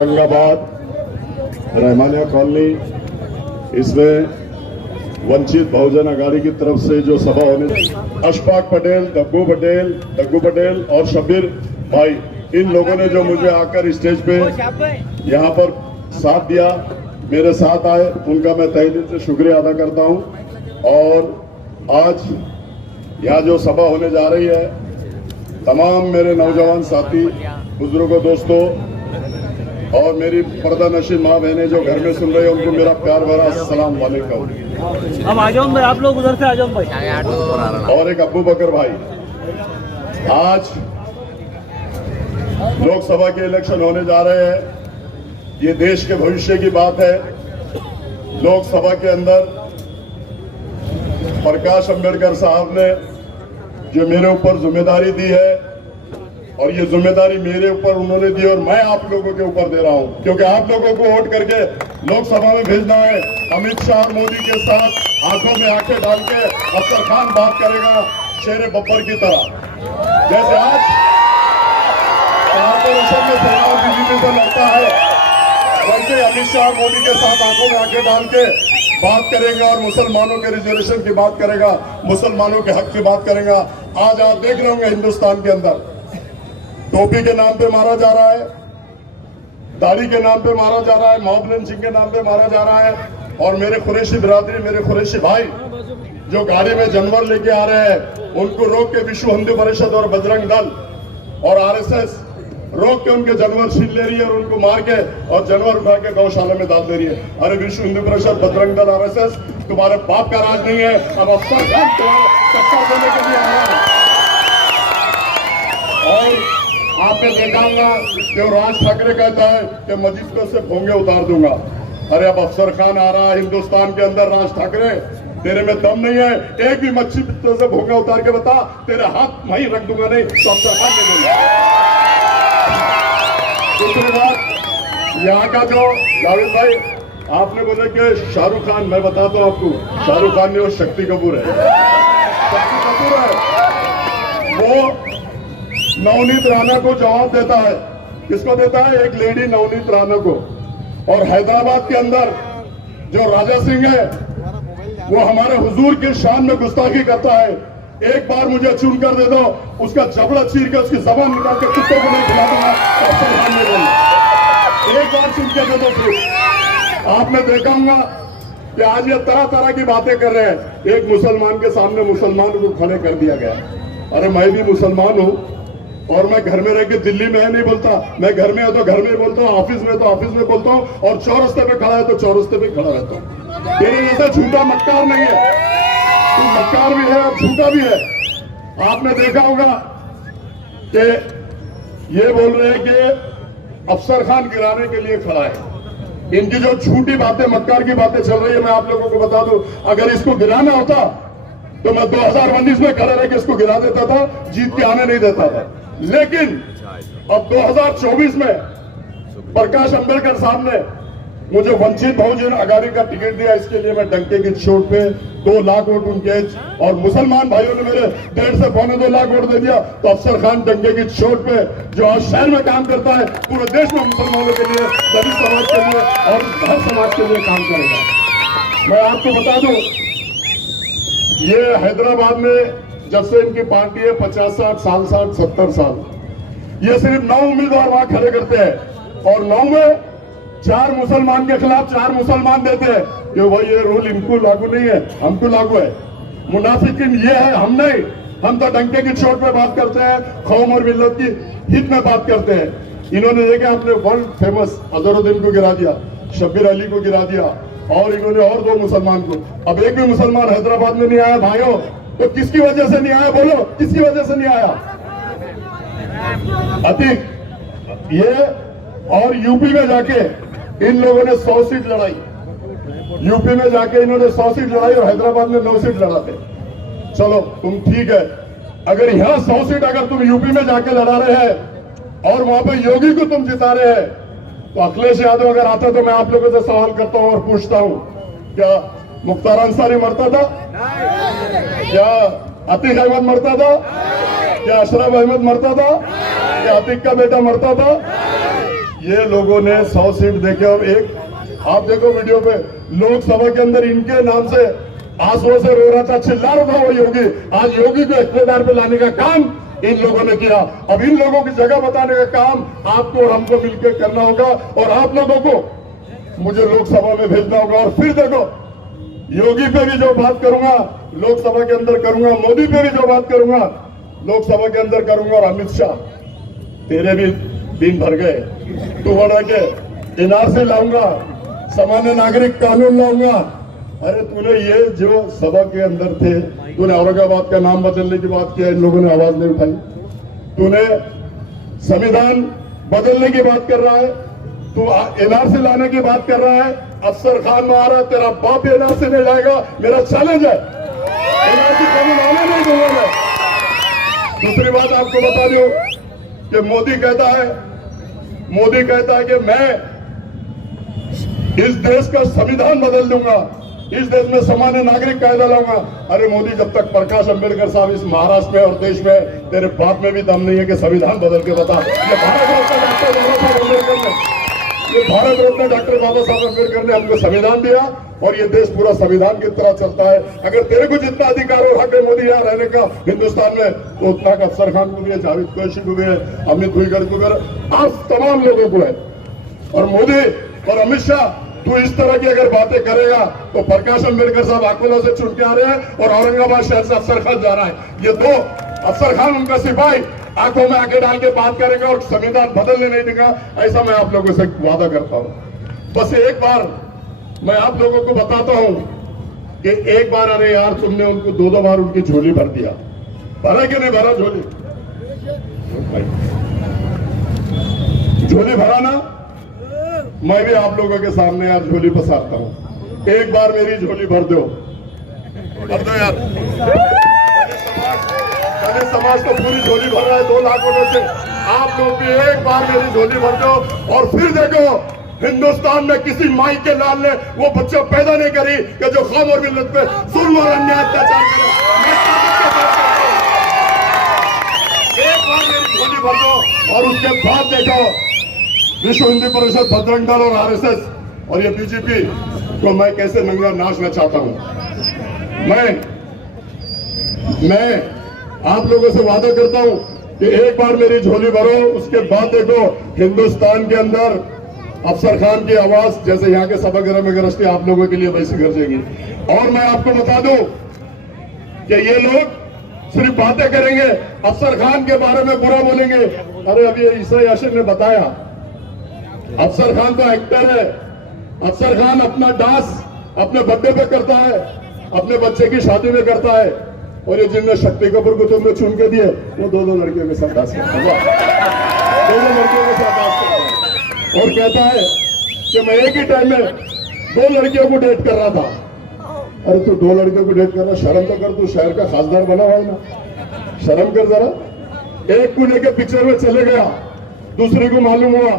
Aurangabad Rahmania colony, इसमें वंचित बहुजन अघाड़ी की तरफ से जो सभा होने, अशफाक पटेल, दग्गू पटेल और शब्बीर भाई, इन लोगों ने जो मुझे आकर स्टेज पे यहाँ पर साथ दिया, मेरे साथ आए, उनका मैं तहे दिल से शुक्रिया अदा करता हूँ। और आज यहाँ जो सभा होने जा रही है, तमाम मेरे नौजवान साथी, बुजुर्गों, दोस्तों और मेरी पर्दा नशीन माँ बहनें जो घर में सुन रहे हैं, उनको मेरा प्यार भरा अस्सलाम वालेकुम। अब आ जाओ भाई, आप लोग उधर से आ जाओ भाई। और एक अबू बकर भाई, आज लोकसभा के इलेक्शन होने जा रहे हैं, ये देश के भविष्य की बात है। लोकसभा के अंदर प्रकाश अंबेडकर साहब ने जो मेरे ऊपर जिम्मेदारी दी है, और ये जिम्मेदारी मेरे ऊपर उन्होंने दी और मैं आप लोगों के ऊपर दे रहा हूं, क्योंकि आप लोगों को वोट करके लोकसभा में भेजना है। अमित शाह और मोदी के साथ आंखों में आंखें डाल के अफसर खान बात करेगा शेर बब्बर की तरह, जैसे आज कॉर्पोरेशन में चुनाव बीजेपी से लड़ता है, वैसे अमित शाह और मोदी के साथ आंखों में आंखें डाल के बात करेगा और मुसलमानों के रिजर्वेशन की बात करेगा, मुसलमानों के हक की बात करेगा। आज आप देख रहे होंगे हिंदुस्तान के अंदर टोपी के नाम पे मारा जा रहा है, दाढ़ी के नाम पे मारा जा रहा है, मोहब्बत लिंचिंग के नाम पे मारा जा रहा है। और मेरे कुरैशी बिरादरी, मेरे कुरैशी भाई जो गाड़ी में जानवर लेके आ रहे हैं, उनको रोक के विश्व हिंदू परिषद और बजरंग दल और आरएसएस रोक के उनके जानवर छीन ले रही है और उनको मार के और जानवर उठा के गौशाला में डाल दे रही है। अरे विश्व हिंदू परिषद, बजरंग दल, आरएसएस, तुम्हारे बाप का राज नहीं है। अब अफसर खान टक्कर देने के लिए आ रहा है। और आपने देखा होगा कि राज ठाकरे कहता है कि मस्जिद से भोंगे उतार दूंगा। अरे अब अफसर खान आ रहा है हिंदुस्तान के अंदर। राज ठाकरे, तेरे में दम नहीं है, एक भी मस्जिद से भोंगे उतार के बता, तेरे हाथ वहीं रख दूंगा, नहीं तो अफसर खान दे दूंगा। दूसरी बात, यहाँ का जो जावेद भाई, आपने बोले कि शाहरुख खान, मैं बताता हूँ आपको, शाहरुख खान नहीं, वो शक्ति कपूर है। शक्ति कपूर है, वो नवनीत राणा को जवाब देता है। किसको देता है? एक लेडी नवनीत राणा को। और हैदराबाद के अंदर जो राजा सिंह है, वो हमारे हुजूर की शान में गुस्ताखी करता है। एक बार मुझे चुन कर दे दो, उसका जबड़ा चीर के उसकी जबान निकाल के कुत्तों को नहीं खिला दूंगा। एक बार चुन के दे दो। फिर आपने देखा होगा कि आज ये तरह तरह की बातें कर रहे हैं। एक मुसलमान के सामने मुसलमान को खड़े कर दिया गया। अरे मैं भी मुसलमान हूं, और मैं घर में रह के दिल्ली में नहीं बोलता, मैं घर में हो तो घर में बोलता हूँ, ऑफिस में तो ऑफिस में बोलता हूँ, और चौरस्ते पे खड़ा है तो चौरस्ते पे खड़ा रहता हूँ। तेरे जैसा झूठा मक्कार नहीं है, तू मक्कार भी है और झूठा भी है। आपने देखा होगा कि ये बोल रहे हैं कि अफसर खान गिराने के लिए खड़ा है। इनकी जो झूठी बातें, मक्कार की बातें चल रही है, मैं आप लोगों को बता दूं, अगर इसको गिराना होता तो मैं 2019 में खड़ा रह के इसको गिरा देता था, जीत के आने नहीं देता था। लेकिन अब 2024 में प्रकाश अंबेडकर साहब ने मुझे वंचित बहुजन अघाड़ी का टिकट दिया। इसके लिए मैं डंके की चोट पे 2 लाख वोट उनके, और मुसलमान भाइयों ने मेरे 1.5 से 2.25 लाख वोट दे दिया। तो अफसर खान डंके की चोट पे, जो आज शहर में काम करता है, पूरे देश में मुसलमानों के लिए, दलित समाज के लिए और हर समाज के लिए काम करेगा। मैं आपको बता दूं, ये हैदराबाद में जब से इनकी पार्टी है 50-60 साल, 60-70 साल, ये सिर्फ 9 उम्मीदवार वहां खड़े करते हैं, और 9 में 4 मुसलमान के खिलाफ 4 मुसलमान देते हैं कि भाई ये रूल इनको लागू नहीं है, हमको लागू है। मुनाफिकीन ये है, हम नहीं। हम तो डंके की चोट पे बात करते हैं, कौम और मिल्लत की हित में बात करते हैं। इन्होंने देखा अपने वर्ल्ड फेमस अजहरुद्दीन को गिरा दिया, शब्बीर अली को गिरा दिया, और इन्होंने और 2 मुसलमान को। अब एक भी मुसलमान हैदराबाद में नहीं आया भाइयों, तो किसकी वजह से नहीं आया? बोलो, किसकी वजह से नहीं आया? अतीक, ये और यूपी में जाके इन लोगों ने 100 सीट लड़ाई। यूपी में जाके इन्होंने 100 सीट लड़ाई और हैदराबाद में 9 सीट लड़ाते। चलो तुम ठीक है, अगर यहाँ 100 सीट अगर तुम यूपी में जाके लड़ा रहे हैं और वहां पे योगी को तुम जिता रहे हैं, तो अखिलेश यादव अगर आता तो मैं आप लोगों से सवाल करता हूं और पूछता हूं, क्या मुख्तार अंसारी मरता था? क्या अतीक अहमद मरता था? क्या अशरफ अहमद मरता था? क्या अतीक का बेटा मरता था? ये लोगों ने 100 सीट देके और एक आप देखो वीडियो पे लोकसभा के अंदर इनके नाम से आंसुओं से रो रहा था, चिल्ला रहा था वो योगी। आज योगी को इख्तियार पे लाने का काम इन लोगों ने किया। अब इन लोगों की जगह बताने का काम आपको और हमको मिलकर करना होगा और आप लोगों को मुझे लोकसभा में भेजना होगा। और फिर देखो योगी पे भी जो बात करूंगा लोकसभा के अंदर करूंगा, मोदी पे भी जो बात करूंगा लोकसभा के अंदर करूंगा। और अमित शाह तेरे भी दिन भर गए, तू बोल रहा के एनआरसी लाऊंगा, सामान्य नागरिक कानून लाऊंगा। अरे तूने ये जो सभा के अंदर थे, तूने औरंगाबाद का नाम बदलने की बात किया, इन लोगों ने आवाज नहीं उठाई। तूने संविधान बदलने की बात कर रहा है, तू एनआरसी लाने की बात कर रहा है। अफसर खान में आ रहा है, तेरा बाप एनआरसी नहीं लाएगा, मेरा चैलेंज है, एनआरसी कभी लाने नहीं दूंगा मैं। दूसरी बात आपको बता दूं कि मोदी कहता है कि मैं इस देश का संविधान बदल दूंगा, इस देश में सामान्य नागरिक कायदा लाऊंगा। अरे मोदी, जब तक प्रकाश अंबेडकर साहब इस महाराष्ट्र में और देश में, तेरे बाप में भी दम नहीं है कि संविधान बदल के बता। ये भारत रत्न डॉक्टर बाबा साहब अम्बेडकर ने हमको संविधान दिया और ये देश पूरा संविधान की तरह चलता है। अगर तेरे को जितना अधिकार और हक है मोदी यहाँ रहने का हिंदुस्तान में, तो उतना का अफसर खान को भी है, जावेद कुरैशी को भी है, अमित भुईगढ़ को भी है, आप तमाम लोगों को है। और मोदी और अमित शाह, तू इस तरह की अगर बातें करेगा तो प्रकाश अंबेडकर साहब अकोला से चुन के आ रहे हैं और औरंगाबाद शहर से अफसर खान जा रहा है। ये दो अफसर खान, उनका सिपाही आंखों में आंखें डाल के बात करेगा और संविधान बदलने नहीं देगा, ऐसा मैं आप लोगों से वादा करता हूं। बस एक बार मैं आप लोगों को बताता हूं कि एक बार, अरे यार तुमने उनको 2 बार उनकी झोली भर दिया, भरा कि नहीं भरा झोली? झोली भरा ना? मैं भी आप लोगों के सामने यार झोली पसारता हूं। एक बार मेरी झोली भर दो यार। दलित समाज को पूरी झोली भर रहा है 2 लाख रुपए से। आप लोग भी एक बार मेरी झोली भर दो और फिर देखो हिंदुस्तान में किसी माई के लाल ने वो बच्चे पैदा नहीं करी कि जो कौम और मिल्लत पे जुल्म और अन्याय अत्याचार करे। एक बार मेरी झोली भर दो और उसके बाद देखो विश्व हिंदू परिषद, बजरंग दल और आरएसएस और ये बीजेपी को मैं कैसे नंगा नाचना चाहता हूं। मैं आप लोगों से वादा करता हूं कि एक बार मेरी झोली भरो, उसके बाद देखो हिंदुस्तान के अंदर अफसर खान की आवाज जैसे यहाँ के सभागृह में गरजती आप लोगों के लिए वैसी गरजेगी। और मैं आपको बता दूं कि ये लोग सिर्फ बातें करेंगे, अफसर खान के बारे में बुरा बोलेंगे। अरे अभी ईसा यासिन ने बताया, अफसर खान तो एक्टर है। अफसर खान अपना डांस अपने बर्थडे पे करता है, अपने बच्चे की शादी में करता है। और ये जिनने शक्ति कपूर को तुमने चुन के दिए, वो 2 लड़कियों के साथ डांस करता है, 2 लड़कियों के साथ डांस करता है। और कहता है कि मैं एक ही टाइम में 2 लड़कियों को डेट कर रहा था। अरे तू 2 लड़कियों को डेट कर रहा, शर्म तो कर, तू शहर का खासदार बना हुआ है ना, शर्म कर जरा। एक को लेके पिक्चर में चले गया, दूसरे को मालूम हुआ,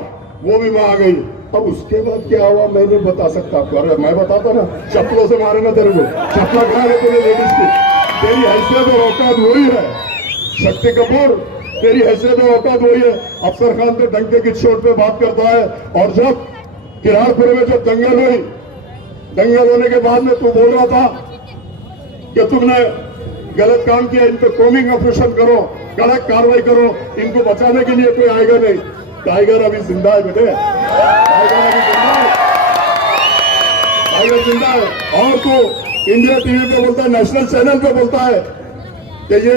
वो भी वहां आ गई। अब उसके बाद क्या हुआ मैं नहीं बता सकता आपको। अरे मैं बताता ना, चप्पलों से मारे ना तेरे को, चप्पला कहा है तेरे लेडीज की। तेरी हैसियत और औकात वही है शक्ति कपूर, तेरी हैसियत और औकात वही है। अफसर खान तो डंके की चोट पे बात करता है। और जब किरारपुर में जब दंगल होने के बाद में तू बोल रहा था कि तुमने गलत काम किया, इन पे कॉमिंग ऑपरेशन करो, कड़क कार्रवाई करो, इनको बचाने के लिए कोई आएगा नहीं। टाइगर अभी जिंदा है बेटे, टाइगर अभी जिंदा है, टाइगर जिंदा है। और तू इंडिया टीवी पे बोलता है, नेशनल चैनल पे बोलता है कि ये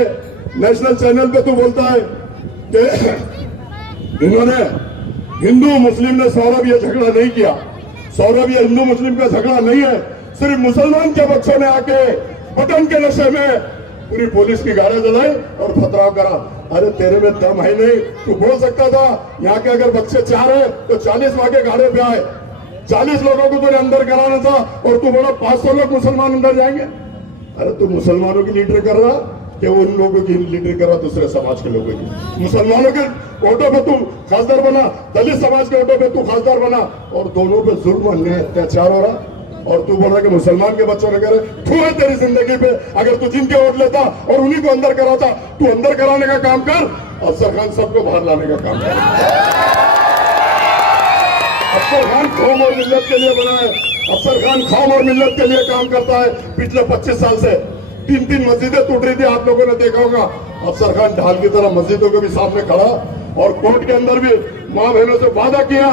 नेशनल चैनल पे तू बोलता है कि इन्होंने हिंदू मुस्लिम ने सौरभ ये झगड़ा नहीं किया। सौरभ ये हिंदू मुस्लिम का झगड़ा नहीं है, सिर्फ मुसलमान के बच्चों ने आके बटन के नशे में पूरी पुलिस की गाड़ियां जलाई और पथराव करा। अरे तेरे में दम है नहीं, तू बोल सकता था यहाँ के अगर बच्चे 4 है तो 40 वहां के गाड़े पे आए, 40 लोगों को तूने अंदर कराना था और तू बोला 500 लोग मुसलमान अंदर जाएंगे। अरे तू मुसलमानों की लीडर कर रहा कि उन लोगों की लीडर कर रहा दूसरे समाज के लोगों की? मुसलमानों के वोटों पे तू खासदार बना, दलित समाज के वोटों पे तू खासदार बना, और दोनों पे जुल्म अन्याय अत्याचार हो रहा। और तू बोल रहा कि मुसलमान के बच्चों ने करे, तू है तेरी जिंदगी पे। अगर तू जिनके वोट लेता और उन्हीं को अंदर कराता, तू अंदर कराने का काम कर, अफसर खान सबको बाहर लाने का काम कर। अफसर खान कौम और मिल्लत के लिए बना है। अफसर खान कौम और मिल्लत के लिए काम करता है। पिछले 25 साल से 3 मस्जिदें टूट रही थी, आप लोगों ने देखा होगा। अफसर खान ढाल की तरह मस्जिदों के भी सामने खड़ा और कोर्ट के अंदर भी माँ बहनों से वादा किया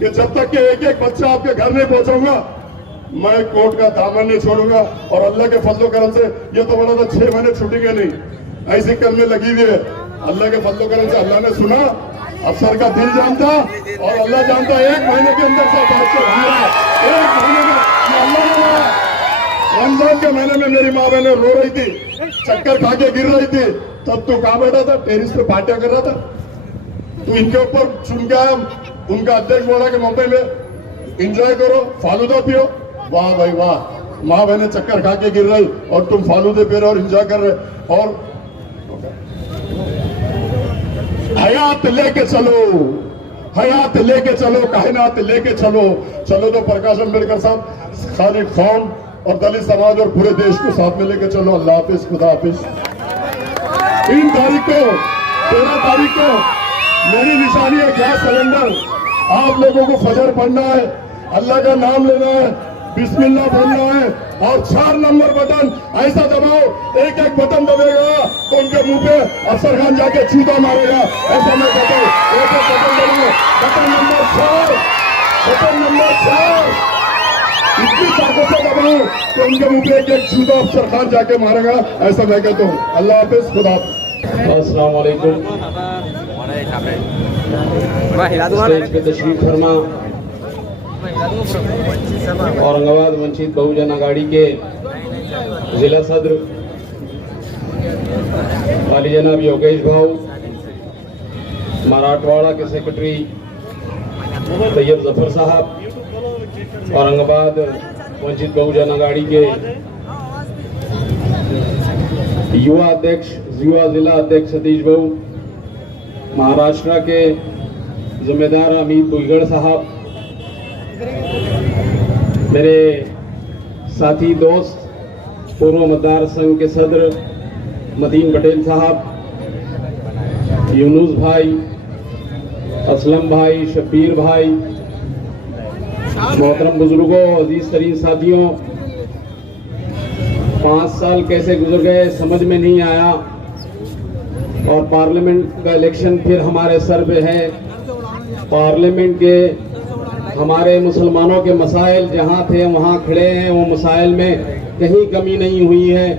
कि जब तक के एक एक बच्चा आपके घर नहीं पहुंचाऊंगा मैं कोर्ट का दामन नहीं छोड़ूंगा। और अल्लाह के फजलो करम से ये तो बड़ा था 6 महीने छूटेंगे नहीं, ऐसी कल में लगी हुई है। अल्लाह के फजलो करम से अल्लाह ने सुना, अफसर का दिल जानता और अल्लाह जानता। 1 महीने के अंदर से बात हुआ, 1 महीने में अल्लाह ने बोला। रमजान के महीने में मेरी माँ बहनें रो रही थी, चक्कर खा के गिर रही थी, तब तू कहाँ बैठा था? टेरिस पे पार्टियां कर रहा था। तू इनके ऊपर सुन के आया, उनका अध्यक्ष बोला कि मुंबई में एंजॉय करो, फालूदा पियो। वाह भाई वाह, माँ बहने चक्कर खा के गिर रही और तुम फालूदे पी रहे और एंजॉय कर रहे। और हयात लेके चलो, हयात लेके चलो, कायनात लेके चलो। चलो तो प्रकाश अम्बेडकर साहब, खाली कौम और दलित समाज और पूरे देश को साथ में लेके चलो। अल्लाह हाफिज, खुदा हाफिज। 3 तारीख को, 13 तारीख को मेरी निशानी है गैस सिलेंडर। आप लोगों को फजर पढ़ना है, अल्लाह का नाम लेना है, बिस्मिल्लाह बोलना है और 4 नंबर बटन ऐसा दबाओ, एक एक बटन दबेगा तो उनके मुंह पे अफसर खान जाके चूता मारेगा। ऐसा मैं कहता हूँ, एक एक बटन दबाओ। बटन नंबर 4, बटन नंबर 4 इतनी ताकत से दबाओ कि उनके मुंह पे एक एक चूता अफसर खान जाके मारेगा। ऐसा मैं कहता हूँ। अल्लाह हाफिज, खुदा हाफिज। अस्सलाम वालेकुम। स्टेज पे तशरीफ फरमा औरंगाबाद वंचित बहुजन आघाड़ी के जिला सदर वाली जनाब योगेश भाऊ, मराठवाड़ा के सेक्रेटरी तैयब जफर साहब, औरंगाबाद वंचित बहुजन आघाड़ी के युवा अध्यक्ष, युवा जिला अध्यक्ष सतीश भाऊ, महाराष्ट्र के जिम्मेदार अमित बुईगढ़ साहब, मेरे साथी दोस्त पूर्व मतदार संघ के सदर मदीन पटेल साहब, यूनुस भाई, असलम भाई, शब्बीर भाई, मोहतरम बुजुर्गों, अजीज तरीन साथियों, 5 साल कैसे गुजर गए समझ में नहीं आया और पार्लियामेंट का इलेक्शन फिर हमारे सर पे है। पार्लियामेंट के हमारे मुसलमानों के मसाइल जहां थे वहां खड़े हैं, वो मसाइल में कहीं कमी नहीं हुई है।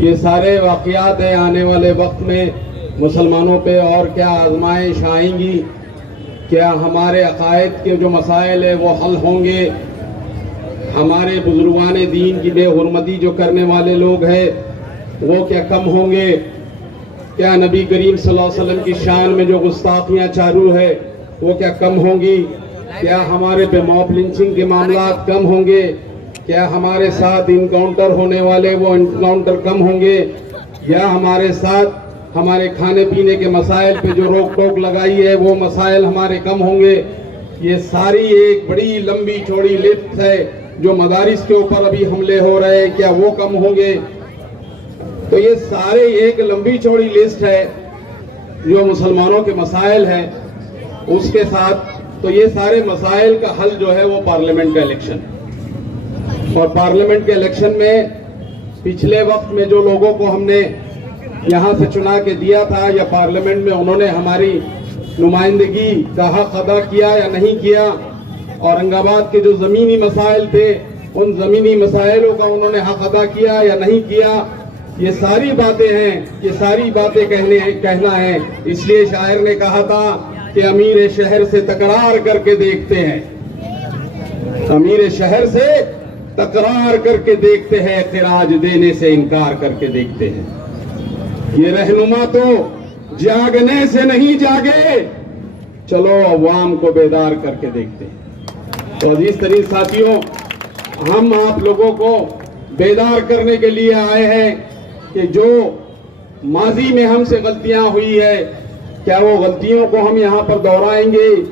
ये सारे वाक़यात हैं, आने वाले वक्त में मुसलमानों पे और क्या आजमाइश आएंगी, क्या हमारे अकायद के जो मसाइल है वो हल होंगे, हमारे बुजुर्गान दीन की बेहुरमती जो करने वाले लोग हैं वो क्या कम होंगे, क्या नबी करीम सल्लल्लाहु अलैहि वसल्लम की शान में जो गुस्ताखियाँ चालू है वो क्या कम होंगी, क्या हमारे पे मॉब लिंचिंग के मामला कम होंगे, क्या हमारे साथ इनकाउंटर होने वाले वो इनकाउंटर कम होंगे, या हमारे साथ हमारे खाने पीने के मसाइल पे जो रोक टोक लगाई है वो मसाइल हमारे कम होंगे। ये सारी एक बड़ी लंबी चौड़ी लिस्ट है। जो मदारिस के ऊपर अभी हमले हो रहे हैं क्या वो कम होंगे? तो ये सारे एक लंबी चौड़ी लिस्ट है जो मुसलमानों के मसाइल हैं उसके साथ। तो ये सारे मसाइल का हल जो है वो पार्लियामेंट का इलेक्शन, और पार्लियामेंट के इलेक्शन में पिछले वक्त में जो लोगों को हमने यहाँ से चुना के दिया था या पार्लियामेंट में उन्होंने हमारी नुमाइंदगी का हक अदा किया या नहीं किया, औरंगाबाद के जो ज़मीनी मसाइल थे उन ज़मीनी मसाइलों का उन्होंने हक अदा किया या नहीं किया, ये सारी बातें हैं, ये सारी बातें कहना है। इसलिए शायर ने कहा था कि अमीर शहर से तकरार करके देखते हैं, अमीर शहर से तकरार करके देखते हैं, खिराज देने से इनकार करके देखते हैं। ये रहनुमा तो जागने से नहीं जागे, चलो अवाम को बेदार करके देखते हैं। तो अजीज तरीन साथियों, हम आप लोगों को बेदार करने के लिए आए हैं कि जो माजी में हमसे गलतियां हुई है क्या वो गलतियों को हम यहाँ पर दोहराएंगे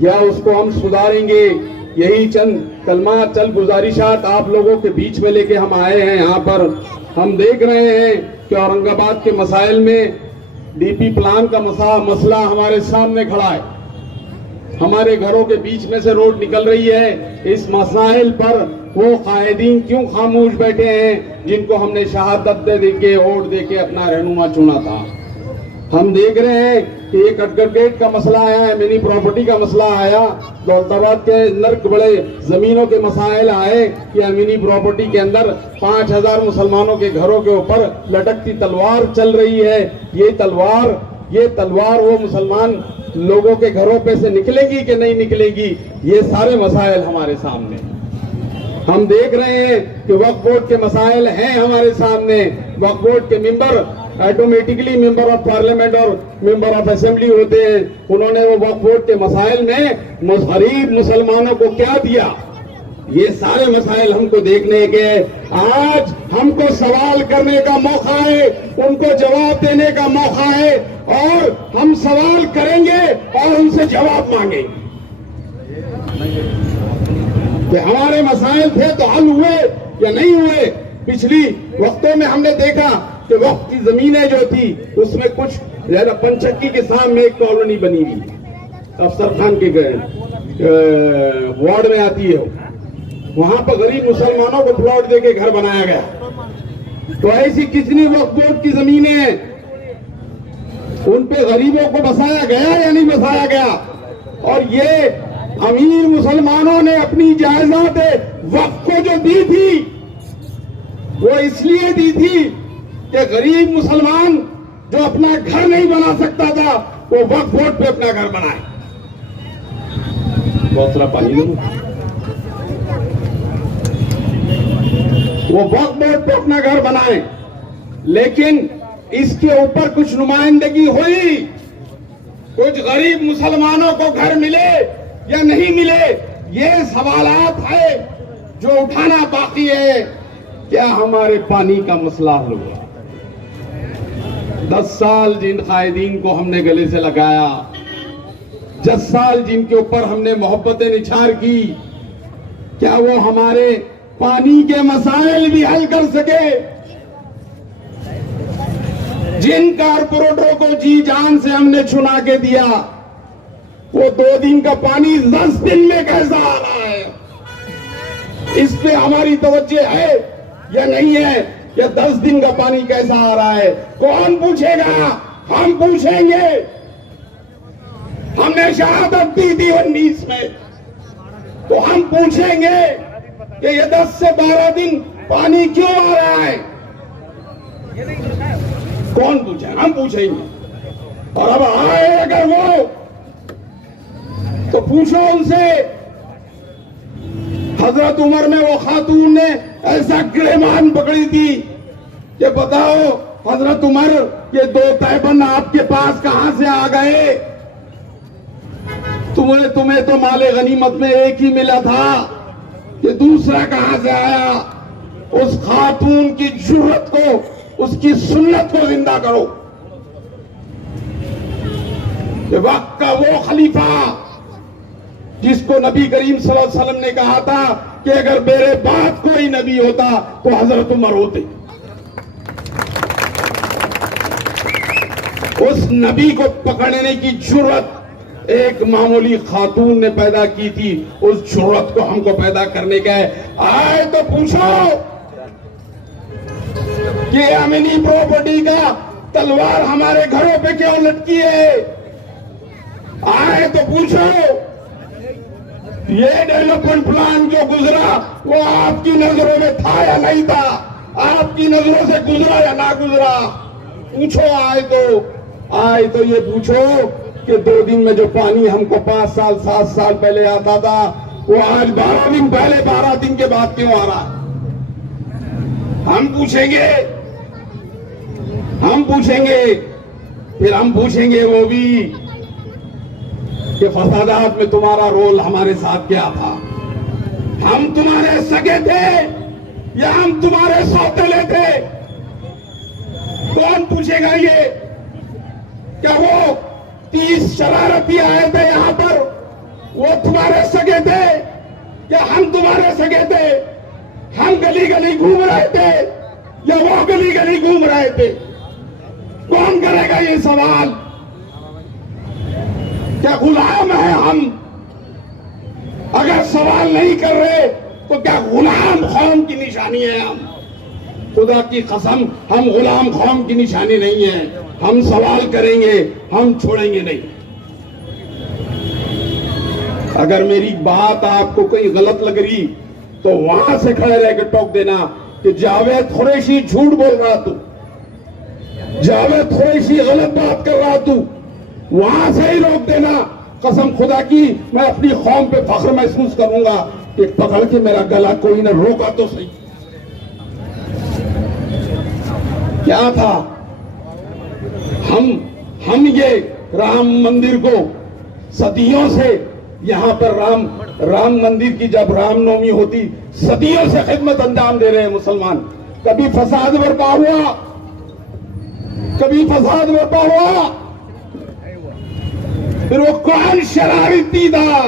या उसको हम सुधारेंगे। यही चंद कलमात, चंद गुजारिशात आप लोगों के बीच में लेके हम आए हैं। यहाँ पर हम देख रहे हैं कि औरंगाबाद के मसाइल में डीपी प्लान का मसला हमारे सामने खड़ा है। हमारे घरों के बीच में से रोड निकल रही है। इस मसाइल पर वो कायदीन क्यों खामोश बैठे हैं जिनको हमने शहादत दे के वोट दे के अपना रहनुमा चुना था। हम देख रहे हैं कि ये कटघर गेट का मसला आया है, मिनी प्रॉपर्टी का मसला आया, दौलताबाद के अंदर बड़े जमीनों के मसाइल आए कि मिनी प्रॉपर्टी के अंदर 5000 मुसलमानों के घरों के ऊपर लटकती तलवार चल रही है। ये तलवार वो मुसलमान लोगों के घरों पे से निकलेगी कि नहीं निकलेगी, ये सारे मसाइल हमारे सामने। हम देख रहे हैं कि वक्फ बोर्ड के मसाइल हैं हमारे सामने। वक्फ बोर्ड के member automatically member of parliament और मेंबर ऑफ असेंबली होते हैं। उन्होंने वो वक्फ बोर्ड के मसाइल में गरीब मुसलमानों को क्या दिया, ये सारे मसाइल हमको देखने के। आज हमको सवाल करने का मौका है, उनको जवाब देने का मौका है, और हम सवाल करेंगे और उनसे जवाब मांगेंगे कि हमारे मसाइल थे तो हल हुए या नहीं हुए। पिछली वक्तों में हमने देखा कि वक्त की जमीनें जो थी उसमें कुछ पंचक्की के सामने एक कॉलोनी बनी हुई, अफसर खान के वार्ड में आती है, वहां पर गरीब मुसलमानों को प्लॉट देके घर बनाया गया। तो ऐसी कितनी वक्फ बोर्ड की जमीनें हैं, उन पे गरीबों को बसाया गया या नहीं बसाया गया। और ये अमीर मुसलमानों ने अपनी जायदाद वक्फ को जो दी थी वो इसलिए दी थी कि गरीब मुसलमान जो अपना घर नहीं बना सकता था वो वक्फ बोर्ड पे अपना घर बनाए। बहुत सारा पानी दो। वो वक्फ बोर्ड पे अपना घर बनाए, लेकिन इसके ऊपर कुछ नुमाइंदगी हुई, कुछ गरीब मुसलमानों को घर मिले या नहीं मिले, ये सवालात है जो उठाना बाकी है। क्या हमारे पानी का मसला हल हुआ? 10 साल जिन कायदीन को हमने गले से लगाया, 10 साल जिनके ऊपर हमने मोहब्बतें निछार की, क्या वो हमारे पानी के मसाइल भी हल कर सके? जिन कारपोरेटरों को जी जान से हमने चुना के दिया, वो 2 दिन का पानी 10 दिन में कैसा आ रहा है, इस पे हमारी तवज्जो है या नहीं है? या 10 दिन का पानी कैसा आ रहा है कौन पूछेगा? हम पूछेंगे। हमने शहादत दी थी 19 में, तो हम पूछेंगे कि ये 10 से 12 दिन पानी क्यों आ रहा है? कौन पूछे? हम पूछेंगे। और अब आए अगर वो, तो पूछो उनसे। हजरत उमर में वो खातून ने ऐसा गिरबान पकड़ी थी कि बताओ हजरत उमर, ये 2 तैबन आपके पास कहां से आ गए? तुम्हें तो माले गनीमत में एक ही मिला था, कि दूसरा कहां से आया? उस खातून की जुर्रत को, उसकी सुन्नत को जिंदा करो। कि वक्त का वो खलीफा जिसको नबी करीम सल्लल्लाहु अलैहि वसल्लम ने कहा था कि अगर मेरे बाद कोई नबी होता तो हजरत उमर होते। उस नबी को पकड़ने की जुर्रत एक मामूली खातून ने पैदा की थी। उस जुर्रत को हमको पैदा करने का है। आए तो पूछो कि अमीनी प्रॉपर्टी का तलवार हमारे घरों पे क्यों लटकी है? आए तो पूछो ये डेवलपमेंट प्लान जो गुजरा वो आपकी नजरों में था या नहीं था? आपकी नजरों से गुजरा या ना गुजरा? पूछो। आए तो ये पूछो कि 2 दिन में जो पानी हमको 5 साल 7 साल पहले आता था, वो आज 12 दिन पहले 12 दिन के बाद क्यों आ रहा? हम पूछेंगे। फिर हम पूछेंगे वो भी कि फसादात में तुम्हारा रोल हमारे साथ क्या था? हम तुम्हारे सगे थे या हम तुम्हारे सौतेले थे? कौन पूछेगा ये? क्या वो 30 शरारती आए थे यहां पर, वो तुम्हारे सगे थे या हम तुम्हारे सगे थे? हम गली गली घूम रहे थे या वो गली गली घूम रहे थे? कौन करेगा ये सवाल? क्या गुलाम है हम सवाल नहीं कर रहे तो क्या गुलाम कौम की निशानी है हम? खुदा की कसम, हम गुलाम कौम की निशानी नहीं है। हम सवाल करेंगे, हम छोड़ेंगे नहीं। अगर मेरी बात आपको कहीं गलत लग रही तो वहां से खड़े रह के टोक देना कि जावेद कुरैशी झूठ बोल रहा तू, जावेद कुरैशी गलत बात कर रहा तू, वहां से ही रोक देना। कसम खुदा की मैं अपनी कौम पे फख्र महसूस करूंगा कि पकड़ के मेरा गला कोई ने रोका तो सही। क्या था? हम ये राम मंदिर को सदियों से यहां पर राम मंदिर की जब रामनवमी होती, सदियों से खिदमत अंजाम दे रहे हैं मुसलमान। कभी फसाद बर्पा हुआ, कभी फसाद बर्पा हुआ, फिर वो कौन शरारती था,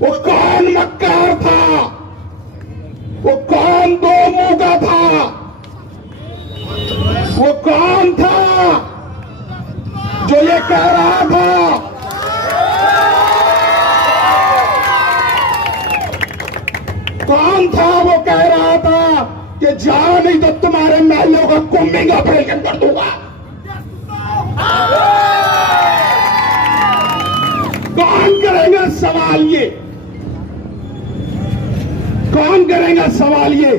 वो कौन मक्कार था, वो कौन दो मुंह का था, वो कौन था जो ये कह रहा था कौन था वो कह रहा था कि जाओ नहीं तो तुम्हारे महलों का कुंभिंग ऑपरेशन कर दूंगा? कौन करेगा सवाल ये? कौन करेगा सवाल ये?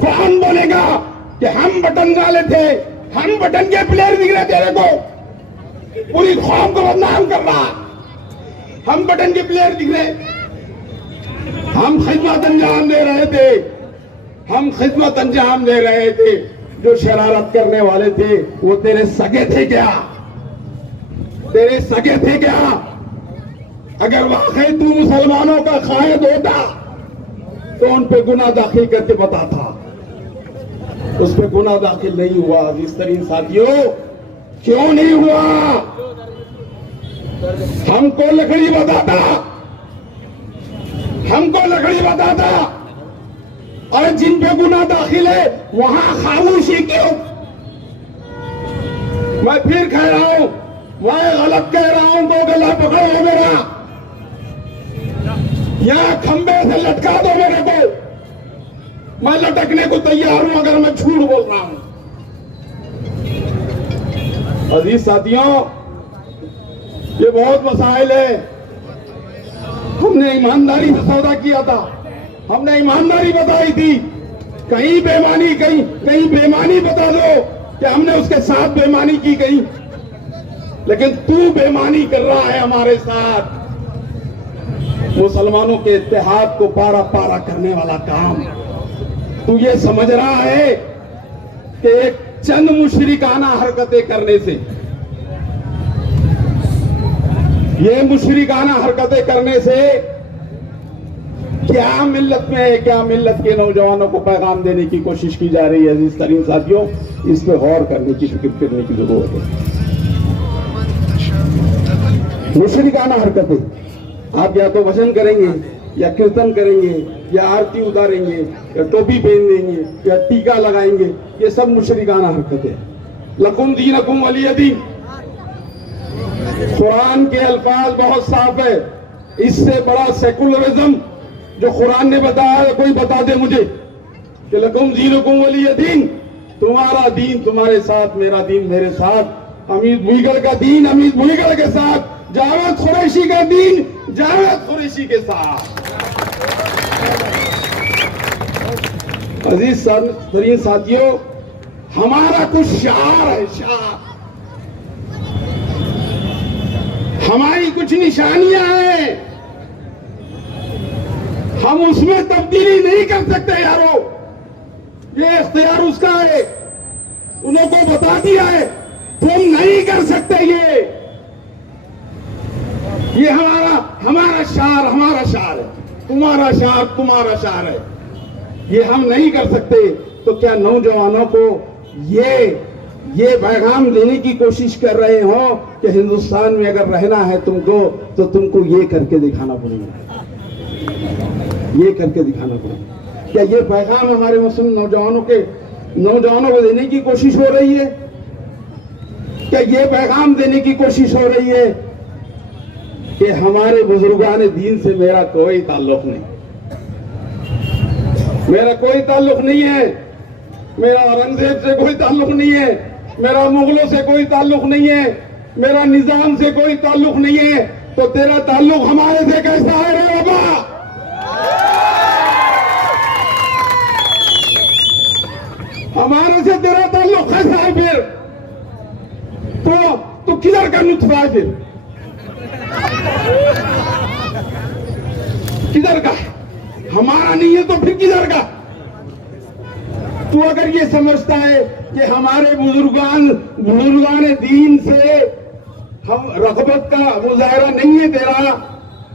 कौन बोलेगा कि हम बटन वाले थे, हम बटन के प्लेयर दिख रहे तेरे को, पूरी कौम को बदनाम कर रहा, हम बटन के प्लेयर दिख रहे, हम खिदमत अंजाम दे रहे थे, हम खिदमत अंजाम दे रहे थे। जो शरारत करने वाले थे वो तेरे सगे थे क्या? तेरे सगे थे क्या? अगर वाकई तू मुसलमानों का कायद होता तो उन पे गुनाह दाखिल करके बताता। उस पे गुनाह दाखिल नहीं हुआ। इस तरीन साथियों, क्यों नहीं हुआ? हमको लकड़ी बताता, हमको लकड़ी बताता, और जिन पे गुनाह दाखिल है वहां खामोशी क्यों? मैं फिर कह रहा हूं, मैं गलत कह रहा हूं तो गला पकड़ो मेरा, यहां खंबे से लटका दो मेरे को, मैं लटकने को तैयार हूं अगर मैं झूठ बोल रहा हूं। अजीज साथियों, ये बहुत मसाइल है। हमने ईमानदारी से सौदा किया था, हमने ईमानदारी बताई थी। कहीं बेईमानी, कहीं बेईमानी बता दो कि हमने उसके साथ बेईमानी की कहीं, लेकिन तू बेईमानी कर रहा है हमारे साथ। मुसलमानों के इत्तेहाद को पारा पारा करने वाला काम तू ये समझ रहा है कि एक चंद मुशरिकाना हरकतें करने से, ये मुशरिकाना हरकतें करने से क्या मिल्लत में है, क्या मिल्लत के नौजवानों को पैगाम देने की कोशिश की जा रही है? अजीज तरीन साथियों, इस पे गौर करने की, फिक्र करने की जरूरत है। मुशरिकाना हरकतें, आप या तो वचन करेंगे या कीर्तन करेंगे या आरती उतारेंगे या टोपी पहन देंगे या टीका लगाएंगे, ये सब मुशरिकाना हरकतें। लकुम दीनकुम वलिय दीन, कुरान के अल्फाज बहुत साफ है। इससे बड़ा सेकुलरिज्म जो कुरान ने बताया है, कोई बता दे मुझे कि लकुम दीनकुम वलिय दीन, तुम्हारा दीन तुम्हारे साथ, मेरा दीन मेरे साथ। अमीर भुईगल का दीन अमीर भुईगल के साथ, जावेद कुरैशी का दीन जावेद कुरैशी के साथ। अजीज तरीन साथियों, हमारा कुछ शार है, शार, हमारी कुछ निशानियां हैं, हम उसमें तब्दीली नहीं कर सकते यारो। ये इख्तियार उसका है, उनको बता दिया है, तुम नहीं कर सकते। ये हमारा शार है, तुम्हारा शार है, ये हम नहीं कर सकते। तो क्या नौजवानों को ये पैगाम देने की कोशिश कर रहे हो कि हिंदुस्तान में अगर रहना है तुमको, तो तुमको ये करके दिखाना पड़ेगा, ये करके दिखाना पड़ेगा। क्या ये पैगाम हमारे मुस्लिम नौजवानों को देने की कोशिश हो रही है? क्या ये पैगाम देने की कोशिश हो रही है कि हमारे बुजुर्गान दीन से मेरा कोई ताल्लुक नहीं, मेरा कोई ताल्लुक नहीं है, मेरा औरंगजेब से कोई ताल्लुक नहीं है, मेरा मुगलों से कोई ताल्लुक नहीं है, मेरा निजाम से कोई ताल्लुक नहीं है, तो तेरा ताल्लुक हमारे से कैसा है रे बाबा? हमारे से तेरा ताल्लुक कैसा है फिर? तो किधर का नुत्फा है फिर? किधर का? हमारा नहीं है तो फिर किधर का? तू अगर ये समझता है कि हमारे बुजुर्गान दीन से हम रगबत का मुजाहरा नहीं है तेरा,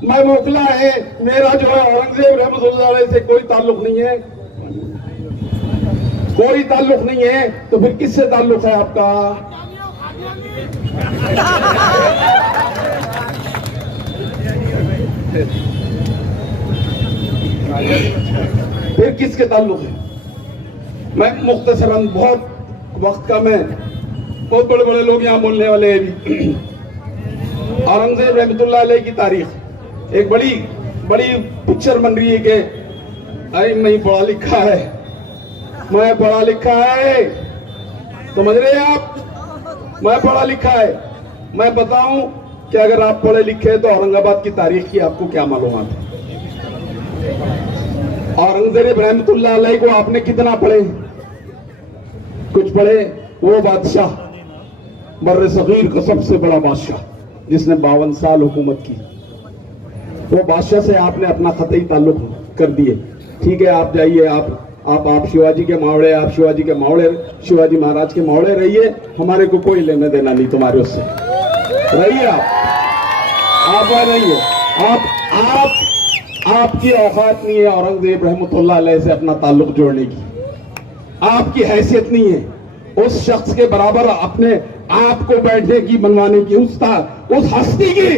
मैं मोकला है, मेरा जो है औरंगजेब रहमतुल्लाह अलैह से कोई ताल्लुक नहीं है, कोई ताल्लुक नहीं है, तो फिर किससे ताल्लुक है आपका? फिर किसके ताल्लुक है? मैं मुख्तसरन, बहुत वक्त का, मैं बहुत बड़े बड़े लोग यहाँ बोलने वाले हैं भी। औरंगजेब रहमतुल्लाह अलैह की तारीख एक बड़ी बड़ी पिक्चर बन रही है कि अरे मैं पढ़ा लिखा है, मैं पढ़ा लिखा है, समझ रहे हैं आप? मैं पढ़ा लिखा है। मैं बताऊं कि अगर आप पढ़े लिखे हैं तो औरंगाबाद की तारीख की आपको क्या मालूमात है? औरंगजेब रहमतुल्लाह अलैह को आपने कितना पढ़े? कुछ पढ़े? वो बादशाह, बर्रे सगीर का सबसे बड़ा बादशाह जिसने 52 साल हुकूमत की, वो बादशाह से आपने अपना कतई ताल्लुक कर दिए। ठीक है, आप जाइए, आप शिवाजी के मावड़े, आप शिवाजी के मावड़े, शिवाजी महाराज के मावड़े रहिए, हमारे को कोई लेना देना नहीं तुम्हारे उससे, रहिए आप रहिए। आपकी औकात नहीं है औरंगजेब रहमतुल्लाह अलैह से अपना ताल्लुक जोड़ने की, आपकी हैसियत नहीं है उस शख्स के बराबर अपने आप को बैठने की, बनवाने की, उस हस्ती की।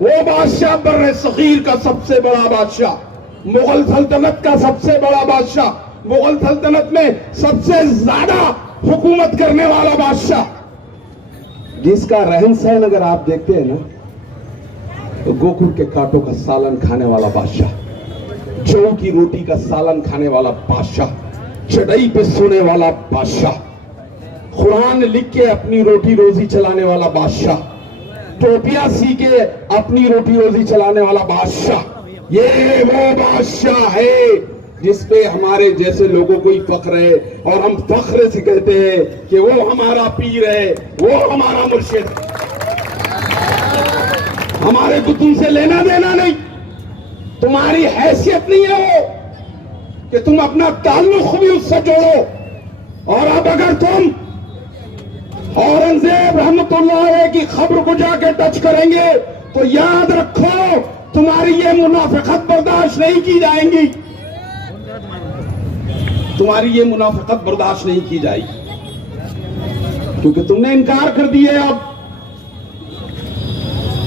वो बादशाह बर्रे सगीर का सबसे बड़ा बादशाह, मुगल सल्तनत का सबसे बड़ा बादशाह, मुगल सल्तनत में सबसे ज्यादा हुकूमत करने वाला बादशाह, जिसका रहन सहन अगर आप देखते हैं ना तो गोकुल के कांटों का सालन खाने वाला बादशाह, जौ की रोटी का सालन खाने वाला बादशाह, चटाई पे सोने वाला बादशाह, कुरान लिख के अपनी रोटी रोजी चलाने वाला बादशाह, टोपियां सी के अपनी रोटी रोजी चलाने वाला बादशाह, ये वो बादशाह है जिसपे हमारे जैसे लोगों को ही फख्र है, और हम फख्र से कहते हैं कि वो हमारा पीर है, वो हमारा मुर्शिद है। हमारे को तुमसे लेना देना नहीं, तुम्हारी हैसियत नहीं है वो कि तुम अपना ताल्लुक भी उससे जोड़ो। और अब अगर तुम औरंगजेब रहमतुल्लाह अलैह की खबर को जाके टच करेंगे तो याद रखो तुम्हारी ये मुनाफिकत बर्दाश्त नहीं की जाएंगी, तुम्हारी ये मुनाफिकत बर्दाश्त नहीं की जाएगी, क्योंकि तुमने इनकार कर दिया, अब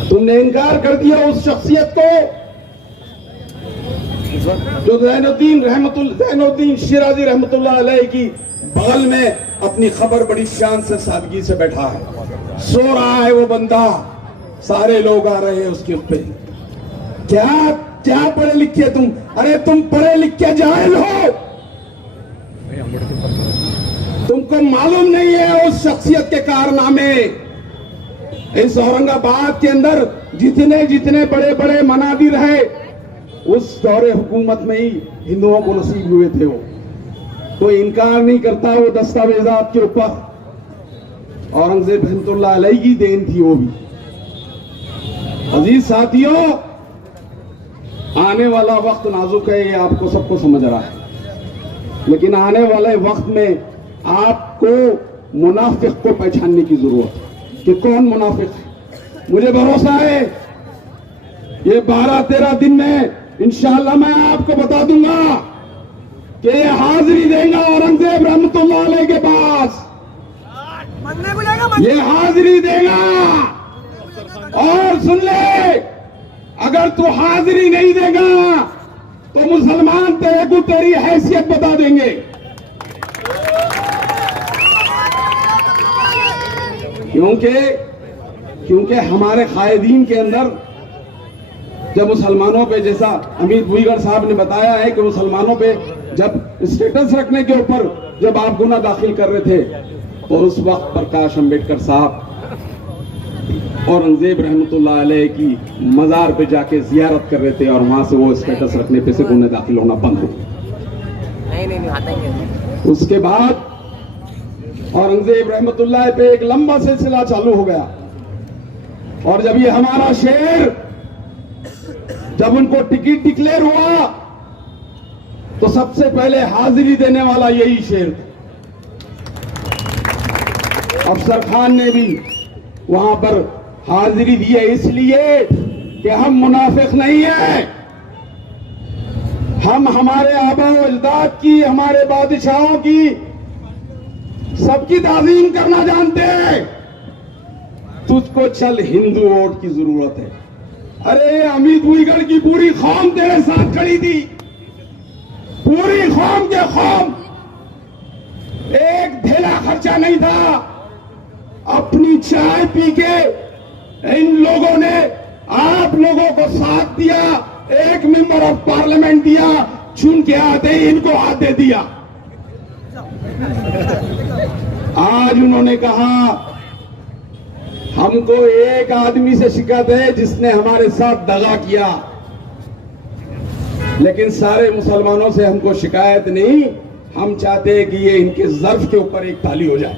तुमने इनकार कर दिया उस शख्सियत को जो ज़ैनुद्दीन शिराजी रहमतुल्लाह अलैह की बगल में अपनी खबर बड़ी शान से सादगी से बैठा है, सो रहा है वो बंदा, सारे लोग आ रहे हैं उसके ऊपर। क्या पढ़े लिखे तुम? अरे तुम पढ़े लिखे जाहिल हो, तुमको मालूम नहीं है उस शख्सियत के कारनामे। इस औरंगाबाद के अंदर जितने जितने बड़े बड़े मनादिर है उस दौरे हुकूमत में ही हिंदुओं को नसीब हुए थे। वो कोई इनकार नहीं करता, वो दस्तावेजात के ऊपर औरंगजेब रहमतुल्लाह अलैह की देन थी वो भी। अजीज साथियों, आने वाला वक्त नाजुक है, ये आपको सबको समझ रहा है, लेकिन आने वाले वक्त में आपको मुनाफिक को पहचानने की जरूरत है कि कौन मुनाफिक है। मुझे भरोसा है ये 12-13 दिन में इंशाअल्लाह मैं आपको बता दूंगा कि ये हाजिरी देगा औरंगजेब रहमतुल्लाह अलैह के पास, ये हाजिरी देगा। और सुन ले, अगर तू हाजिरी नहीं देगा तो मुसलमान तेरे को तेरी हैसियत बता देंगे। क्योंकि हमारे कायदीन के अंदर जब मुसलमानों पे, जैसा अमित भुईगढ़ साहब ने बताया है कि मुसलमानों पे जब स्टेटस रखने के ऊपर जब आप गुना दाखिल कर रहे थे, तो उस वक्त प्रकाश अंबेडकर साहब औरंगजेब रहमतुल्लाह अलैह की मजार पे जाके जियारत कर रहे थे और वहां से वो स्टेटस रखने पे से गुना दाखिल होना बंद हो गया। नहीं आता ही नहीं। उसके बाद औरंगजेब रहमतुल्लाह पे एक लंबा सिलसिला चालू हो गया और जब ये हमारा शेर, जब उनको टिकट डिक्लेयर हुआ तो सबसे पहले हाजिरी देने वाला यही शेर था। अफसर खान ने भी वहां पर हाजिरी दी है इसलिए कि हम मुनाफिक नहीं हैं, हम हमारे आबा अजदाद की, हमारे बादशाहों की, सबकी ताजीम करना जानते हैं। तुझको चल हिंदू वोट की जरूरत है। अरे अमित भुईगढ़ की पूरी कौम तेरे साथ खड़ी थी, पूरी कौम के कौम, एक ढेला खर्चा नहीं था। अपनी चाय पी के इन लोगों ने आप लोगों को साथ दिया, एक मेंबर ऑफ पार्लियामेंट दिया, चुन के आते ही इनको हाथ दे दिया। आज उन्होंने कहा हमको एक आदमी से शिकायत है जिसने हमारे साथ दगा किया, लेकिन सारे मुसलमानों से हमको शिकायत नहीं। हम चाहते हैं कि ये इनके ज़र्फ के ऊपर एक ताली हो जाए।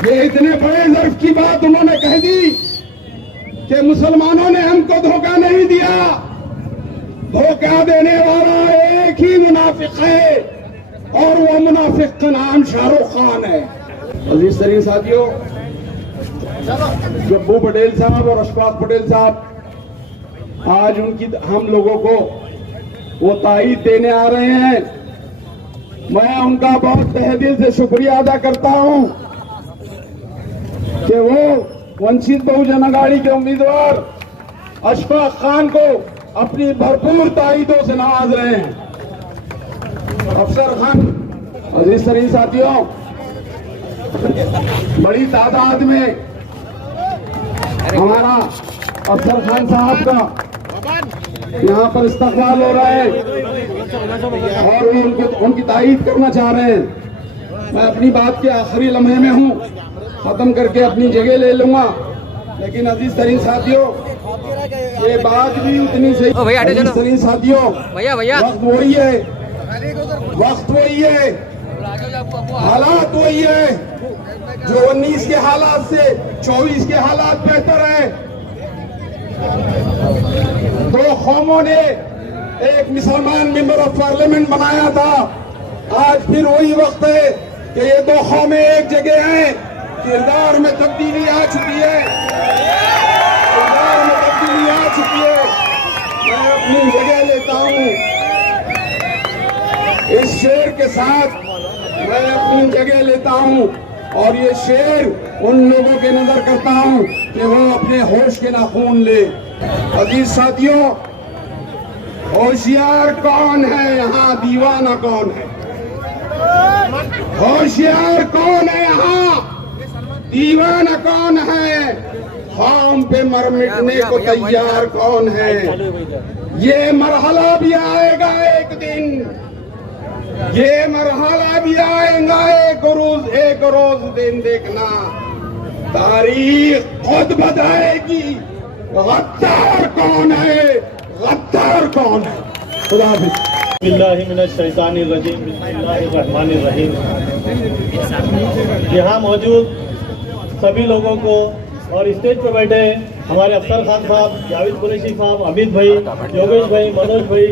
ये इतने बड़े ज़र्फ की बात उन्होंने कह दी कि मुसलमानों ने हमको धोखा नहीं दिया। धोखा देने वाला एक ही मुनाफिक है और वो मुनाफिक का नाम शाहरुख खान है। अजीज तरीन साथियों, गब्बू पटेल साहब और अशफाक पटेल साहब आज उनकी हम लोगों को वो ताईद देने आ रहे हैं। मैं उनका बहुत तहे दिल से शुक्रिया अदा करता हूं कि वो वंचित बहुजन अघाड़ी के उम्मीदवार अशफाक खान को अपनी भरपूर ताईदों से नवाज रहे हैं। अफसर खान, अजीज तरीन साथियों, बड़ी तादाद में हमारा अफसर खान साहब का यहाँ पर इस्तकबाल हो रहा है और वो उनकी तारीफ करना चाह रहे हैं। मैं अपनी बात के आखिरी लम्हे में हूँ, खत्म करके अपनी जगह ले लूंगा, लेकिन अजीज तरीन साथियों, ये बात भी उतनी सही। अजीज तरीन साथियों, वक्त वही है, वक्त वही है, हालात वही है। जो 19 के हालात से 24 के हालात बेहतर है। दो कौमों ने एक मुसलमान मेंबर ऑफ पार्लियामेंट बनाया था। आज फिर वही वक्त है कि ये दो कौमें एक जगह हैं। किरदार में तब्दीली आ चुकी है, किरदार में तब्दीली आ चुकी है। मैं अपनी जगह लेता हूं इस शेर के साथ, मैं अपनी जगह लेता हूं और ये शेर उन लोगों के नजर करता हूं कि वो अपने होश के नाखून ले। अजीज साथियों, होशियार कौन है यहाँ, दीवाना कौन है? होशियार कौन है यहाँ, दीवाना कौन है? कौम पे मर मिटने को तैयार कौन है? ये मरहला भी आएगा एक दिन, ये मरहला भी आएगा एक रोज दिन देखना, तारीख खुद बताएगी गद्दार कौन है, गद्दार कौन है। खुदा हाफिज़। बिस्मिल्लाहिर्रहमानिर्रहीम, बिस्मिल्लाहिर्रहमानिर्रहीम। यहाँ मौजूद सभी लोगों को और स्टेज पर बैठे हमारे अफसर खान साहब, जावेद कुरैशी साहब, अमित भाई, योगेश भाई, मनोज भाई,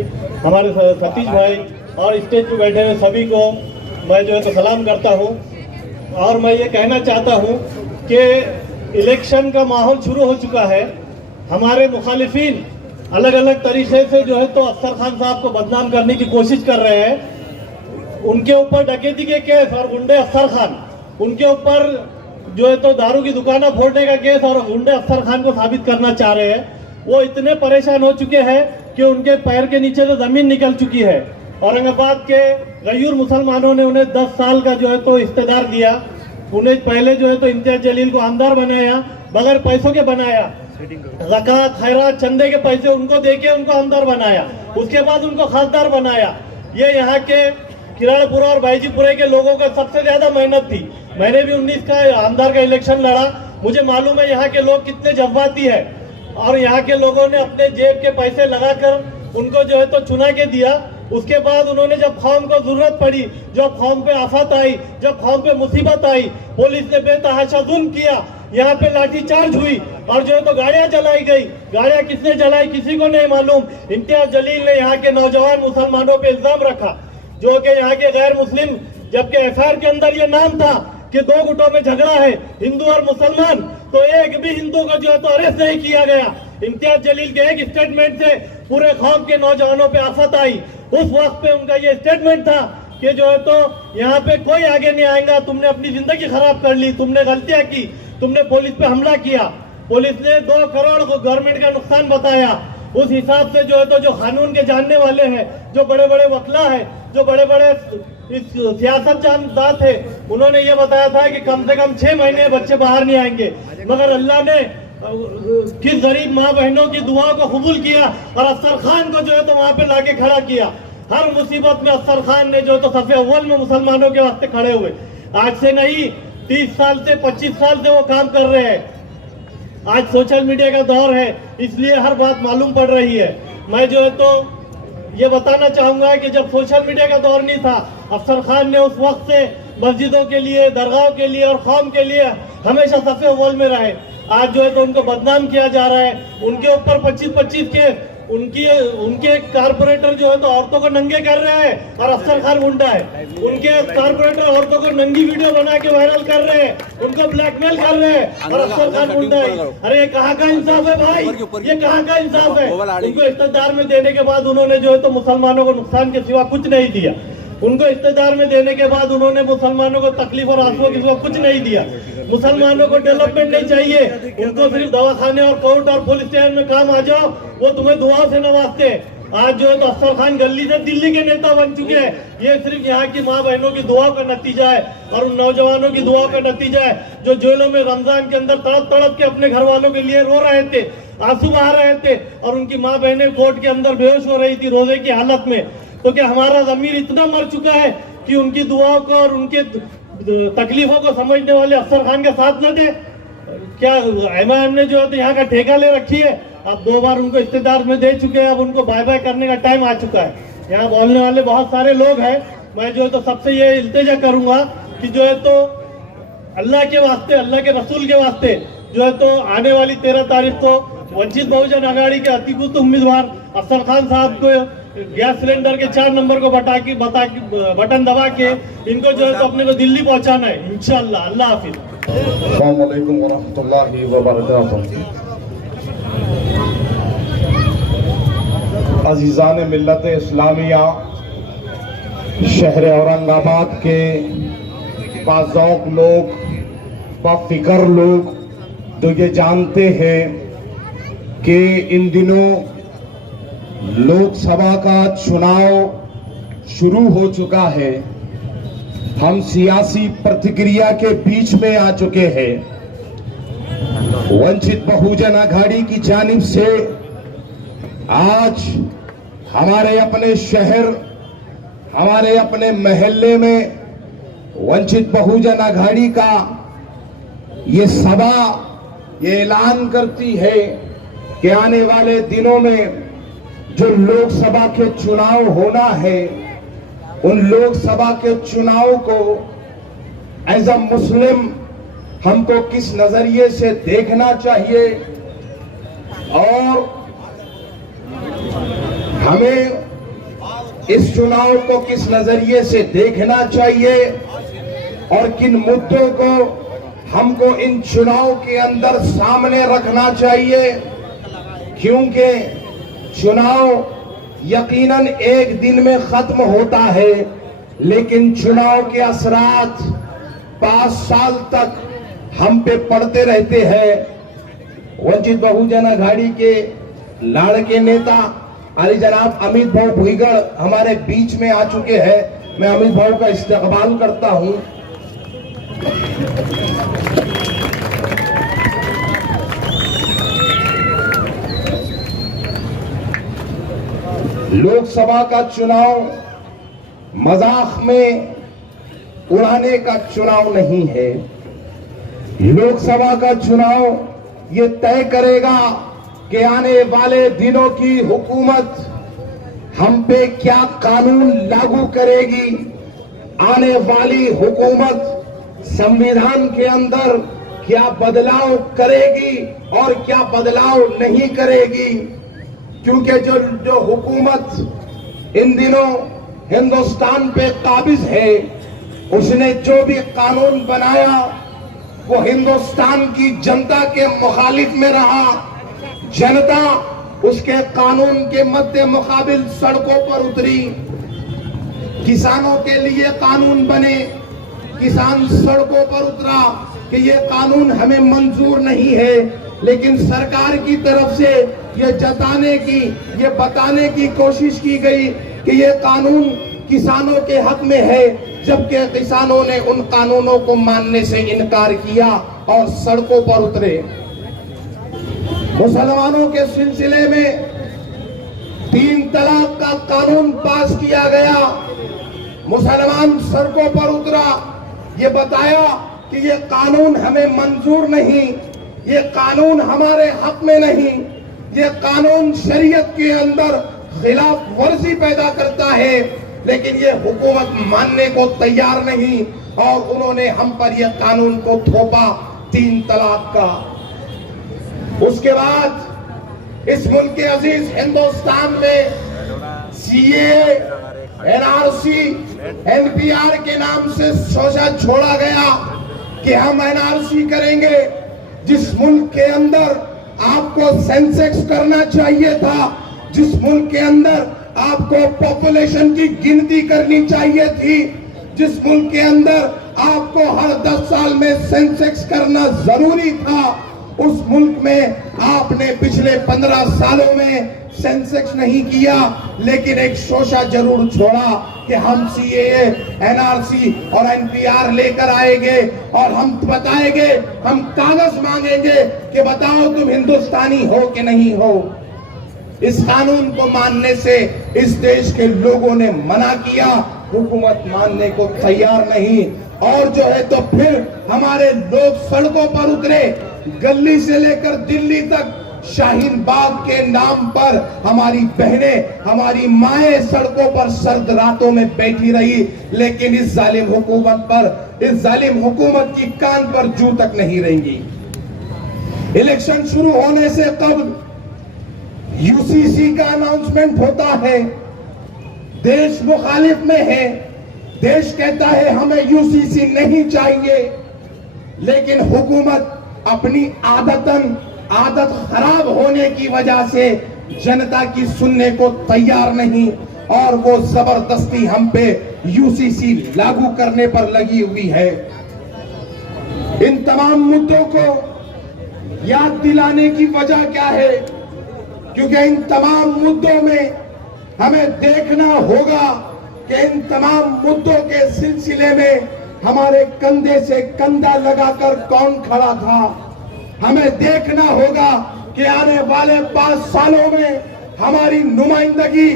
हमारे सतीश भाई और स्टेज पर बैठे हुए सभी को मैं जो है तो सलाम करता हूँ। और मैं ये कहना चाहता हूँ कि इलेक्शन का माहौल शुरू हो चुका है। हमारे मुखालिफिन अलग अलग तरीके से जो है तो अफसर खान साहब को बदनाम करने की कोशिश कर रहे हैं। उनके ऊपर डकैती के केस और गुंडे अफसर खान, उनके ऊपर जो है तो दारू की दुकानें फोड़ने का केस और गुंडे अफसर खान को साबित करना चाह रहे हैं। वो इतने परेशान हो चुके हैं कि उनके पैर के नीचे तो जमीन निकल चुकी है। औरंगाबाद के गयूर मुसलमानों ने उन्हें 10 साल का जो है तो इस्तेदार दिया उन्हें पहले जो है तो इम्तियाज जलील को आमदार बनाया, बगैर पैसों के बनाया, ज़कात खैरात चंदे के पैसे उनको देके उनको आमदार बनाया, उसके बाद उनको खासदार बनाया। ये यहाँ के किराड़पुरा और बाईजीपुरे के लोगों का सबसे ज्यादा मेहनत थी। मैंने भी 19 का आमदार का इलेक्शन लड़ा, मुझे मालूम है यहाँ के लोग कितने जज्बाती है, और यहाँ के लोगों ने अपने जेब के पैसे लगाकर उनको जो है तो चुना के दिया। उसके बाद उन्होंने जब कौम को जरूरत पड़ी, जब कौम पे आफत आई, जब कौम पे मुसीबत आई, पुलिस ने बेतहाशा जुल्म किया, यहाँ पे लाठीचार्ज हुई और जो है तो गाड़ियां जलाई गई। गाड़ियां किसने जलाई किसी को नहीं मालूम। इम्तियाज जलील ने यहाँ के नौजवान मुसलमानों पे इल्जाम रखा, जो कि यहाँ के गैर मुस्लिम, जबकि एफआईआर के अंदर ये नाम था कि 2 गुटों में झगड़ा है, हिंदू और मुसलमान, तो एक भी हिंदू को जो है तो अरेस्ट नहीं किया गया। इम्तियाज जलील के एक स्टेटमेंट से पूरे कौम के नौजवानों पे आफत आई। उस वक्त पे उनका ये स्टेटमेंट था कि जो है तो यहाँ पे कोई आगे नहीं आएगा, तुमने अपनी जिंदगी खराब कर ली, तुमने गलतियां की, तुमने पुलिस पे हमला किया। पुलिस ने 2 करोड़ को गवर्नमेंट का नुकसान बताया। उस हिसाब से जो है तो जो कानून के जानने वाले हैं, जो बड़े बड़े वकला है, जो बड़े बड़े इस सियासत जानदार थे, उन्होंने ये बताया था कि कम से कम 6 महीने बच्चे बाहर नहीं आएंगे। मगर अल्लाह ने किस गरीब माँ बहनों की दुआ को कबूल किया और अफसर खान को जो है तो वहां पे लाके खड़ा किया। हर मुसीबत में अफसर खान ने जो तो सफ़े अव्वल में मुसलमानों के वास्ते खड़े हुए। आज से नहीं, 30 साल से 25 साल से वो काम कर रहे हैं। आज सोशल मीडिया का दौर है, इसलिए हर बात मालूम पड़ रही है। मैं जो है तो ये बताना चाहूंगा कि जब सोशल मीडिया का दौर नहीं था, अफसर खान ने उस वक्त से मस्जिदों के लिए, दरगाहों के लिए और कौम के लिए हमेशा सफ़े अव्वल में रहे। आज जो है तो उनको बदनाम किया जा रहा है, उनके ऊपर 25-25 के उनके कारपोरेटर जो है तो औरतों को नंगे कर रहे हैं और अफसर खान गुंडा है। उनके कारपोरेटर औरतों को नंगी वीडियो बना के वायरल कर रहे हैं, उनको ब्लैकमेल कर रहे हैं और अफसर खान गुंडा है। अरे ये कहाँ का इंसाफ है भाई, ये कहाँ का इंसाफ है। उनको इख्तियार में देने के बाद उन्होंने जो है तो मुसलमानों को नुकसान के सिवा कुछ नहीं दिया। उनको इख्तियार में देने के बाद उन्होंने मुसलमानों को तकलीफ और आंसुओं के सिवा कुछ नहीं दिया। मुसलमानों को डेवलपमेंट नहीं चाहिए, उनको सिर्फ दवाखाने और कोर्ट और पुलिस स्टेशन में काम आ जाओ, वो तुम्हें दुआओं से नवाजते हैं। आज जो है तो अफसर खान गली से दिल्ली के नेता बन चुके हैं। ये सिर्फ यहाँ की माँ बहनों की दुआओं का नतीजा है और उन नौजवानों की दुआओं का नतीजा है जो जेलों में रमजान के अंदर तड़प तड़प के अपने घर वालों के लिए रो रहे थे, आंसू बहा रहे थे, और उनकी माँ बहनें कोर्ट के अंदर बेहोश हो रही थी रोजे की हालत में। तो क्या हमारा ज़मीर इतना मर चुका है कि उनकी दुआओं को और उनके तकलीफों को समझने वाले अफसर खान के साथ न दे? क्या एमआईएम ने जो है तो यहाँ का ठेका ले रखी है? अब 2 बार उनको इख्तियार में दे चुके हैं, अब उनको बाय बाय करने का टाइम आ चुका है। यहाँ बोलने वाले बहुत सारे लोग हैं, मैं जो है तो सबसे ये इल्तिजा करूंगा कि जो है तो अल्लाह के वास्ते, अल्लाह के रसूल के वास्ते जो है तो आने वाली 13 तारीख को वंचित बहुजन आघाड़ी के अतिबुद्ध उम्मीदवार अफसर खान साहब को गैस सिलेंडर के 4 नंबर को बटन दबा के इनको जो है तो अपने को दिल्ली पहुंचाना है इंशाअल्लाह। अल्लाह हाफिज। अस्सलाम वालेकुम वरहमतुल्लाहि वबरकातुहू। अजीज़ान मिल्लत इस्लामिया, शहर औरंगाबाद के बाज़ौक़ लोग, बाफ़िक्र लोग तो ये जानते हैं कि इन दिनों लोकसभा का चुनाव शुरू हो चुका है। हम सियासी प्रतिक्रिया के बीच में आ चुके हैं। वंचित बहुजन आघाड़ी की जानिब से आज हमारे अपने शहर, हमारे अपने महल्ले में वंचित बहुजन आघाड़ी का ये सभा ये ऐलान करती है कि आने वाले दिनों में जो लोकसभा के चुनाव होना है, उन लोकसभा के चुनाव को एज अ मुस्लिम हमको किस नजरिए से देखना चाहिए और हमें इस चुनाव को किस नजरिए से देखना चाहिए और किन मुद्दों को हमको इन चुनाव के अंदर सामने रखना चाहिए, क्योंकि चुनाव यकीनन एक दिन में खत्म होता है, लेकिन चुनाव के असरात 5 साल तक हम पे पड़ते रहते हैं। वंचित बहुजन आघाड़ी के लाड़के नेता अली जनाब अमित भाऊ भुईगढ़ हमारे बीच में आ चुके हैं। मैं अमित भाऊ का इस्तकबाल करता हूं। लोकसभा का चुनाव मजाक में उड़ाने का चुनाव नहीं है। लोकसभा का चुनाव ये तय करेगा कि आने वाले दिनों की हुकूमत हम पे क्या कानून लागू करेगी, आने वाली हुकूमत संविधान के अंदर क्या बदलाव करेगी और क्या बदलाव नहीं करेगी। क्योंकि जो हुकूमत इन दिनों हिंदुस्तान पे काबिज है, उसने जो भी कानून बनाया वो हिंदुस्तान की जनता के मुखालिफ में रहा। जनता उसके कानून के मद्दे मुकाबिल सड़कों पर उतरी। किसानों के लिए कानून बने, किसान सड़कों पर उतरा कि ये कानून हमें मंजूर नहीं है, लेकिन सरकार की तरफ से ये जताने की, ये बताने की कोशिश की गई कि ये कानून किसानों के हक में है, जबकि किसानों ने उन कानूनों को मानने से इनकार किया और सड़कों पर उतरे। मुसलमानों के सिलसिले में 3 तलाक का कानून पास किया गया। मुसलमान सड़कों पर उतरा, ये बताया कि ये कानून हमें मंजूर नहीं, ये कानून हमारे हक में नहीं, ये कानून शरीयत के अंदर खिलाफ वर्जी पैदा करता है, लेकिन ये हुकूमत मानने को तैयार नहीं और उन्होंने हम पर यह कानून को थोपा 3 तलाक का। उसके बाद इस मुल्क के अजीज हिंदुस्तान में सीए, एनआरसी, एनपीआर के नाम से सोचा छोड़ा गया कि हम एनआरसी करेंगे। जिस मुल्क के अंदर आपको सेंसेक्स करना चाहिए था, जिस मुल्क के अंदर आपको पॉपुलेशन की गिनती करनी चाहिए थी, जिस मुल्क के अंदर आपको हर 10 साल में सेंसेक्स करना जरूरी था, उस मुल्क में आपने पिछले 15 सालों में सेंसेक्स नहीं किया, लेकिन एक शोशा जरूर छोड़ा कि हम सीएए, एनआरसी और एनपीआर लेकर आएंगे और हम बताएंगे, हम कागज मांगेंगे कि बताओ तुम हिंदुस्तानी हो कि नहीं हो। इस कानून को मानने से इस देश के लोगों ने मना किया, हुकूमत मानने को तैयार नहीं। और जो है तो फिर हमारे लोग सड़कों पर उतरे, गली से लेकर दिल्ली तक शाहीन बाग के नाम पर हमारी बहनें, हमारी माएं सड़कों पर सर्द रातों में बैठी रही, लेकिन इस जालिम हुकूमत पर, इस जालिम हुकूमत की कान पर जू तक नहीं रहेंगी। इलेक्शन शुरू होने से कब यूसीसी का अनाउंसमेंट होता है, देश मुखालिफ में है, देश कहता है हमें यूसीसी नहीं चाहिए, लेकिन हुकूमत अपनी आदत खराब होने की वजह से जनता की सुनने को तैयार नहीं और वो जबरदस्ती हम पे यूसीसी लागू करने पर लगी हुई है। इन तमाम मुद्दों को याद दिलाने की वजह क्या है? क्योंकि इन तमाम मुद्दों में हमें देखना होगा कि इन तमाम मुद्दों के सिलसिले में हमारे कंधे से कंधा लगाकर कौन खड़ा था। हमें देखना होगा कि आने वाले 5 सालों में हमारी नुमाइंदगी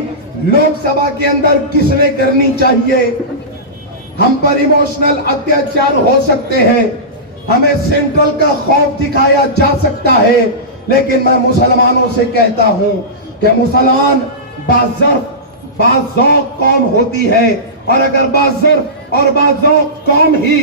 लोकसभा के अंदर किसने करनी चाहिए। हम पर इमोशनल अत्याचार हो सकते हैं, हमें सेंट्रल का खौफ दिखाया जा सकता है, लेकिन मैं मुसलमानों से कहता हूं कि मुसलमान बाज़ौक़ कौम होती है, और अगर बाज़र्फ और बाज़ौक़ कौम ही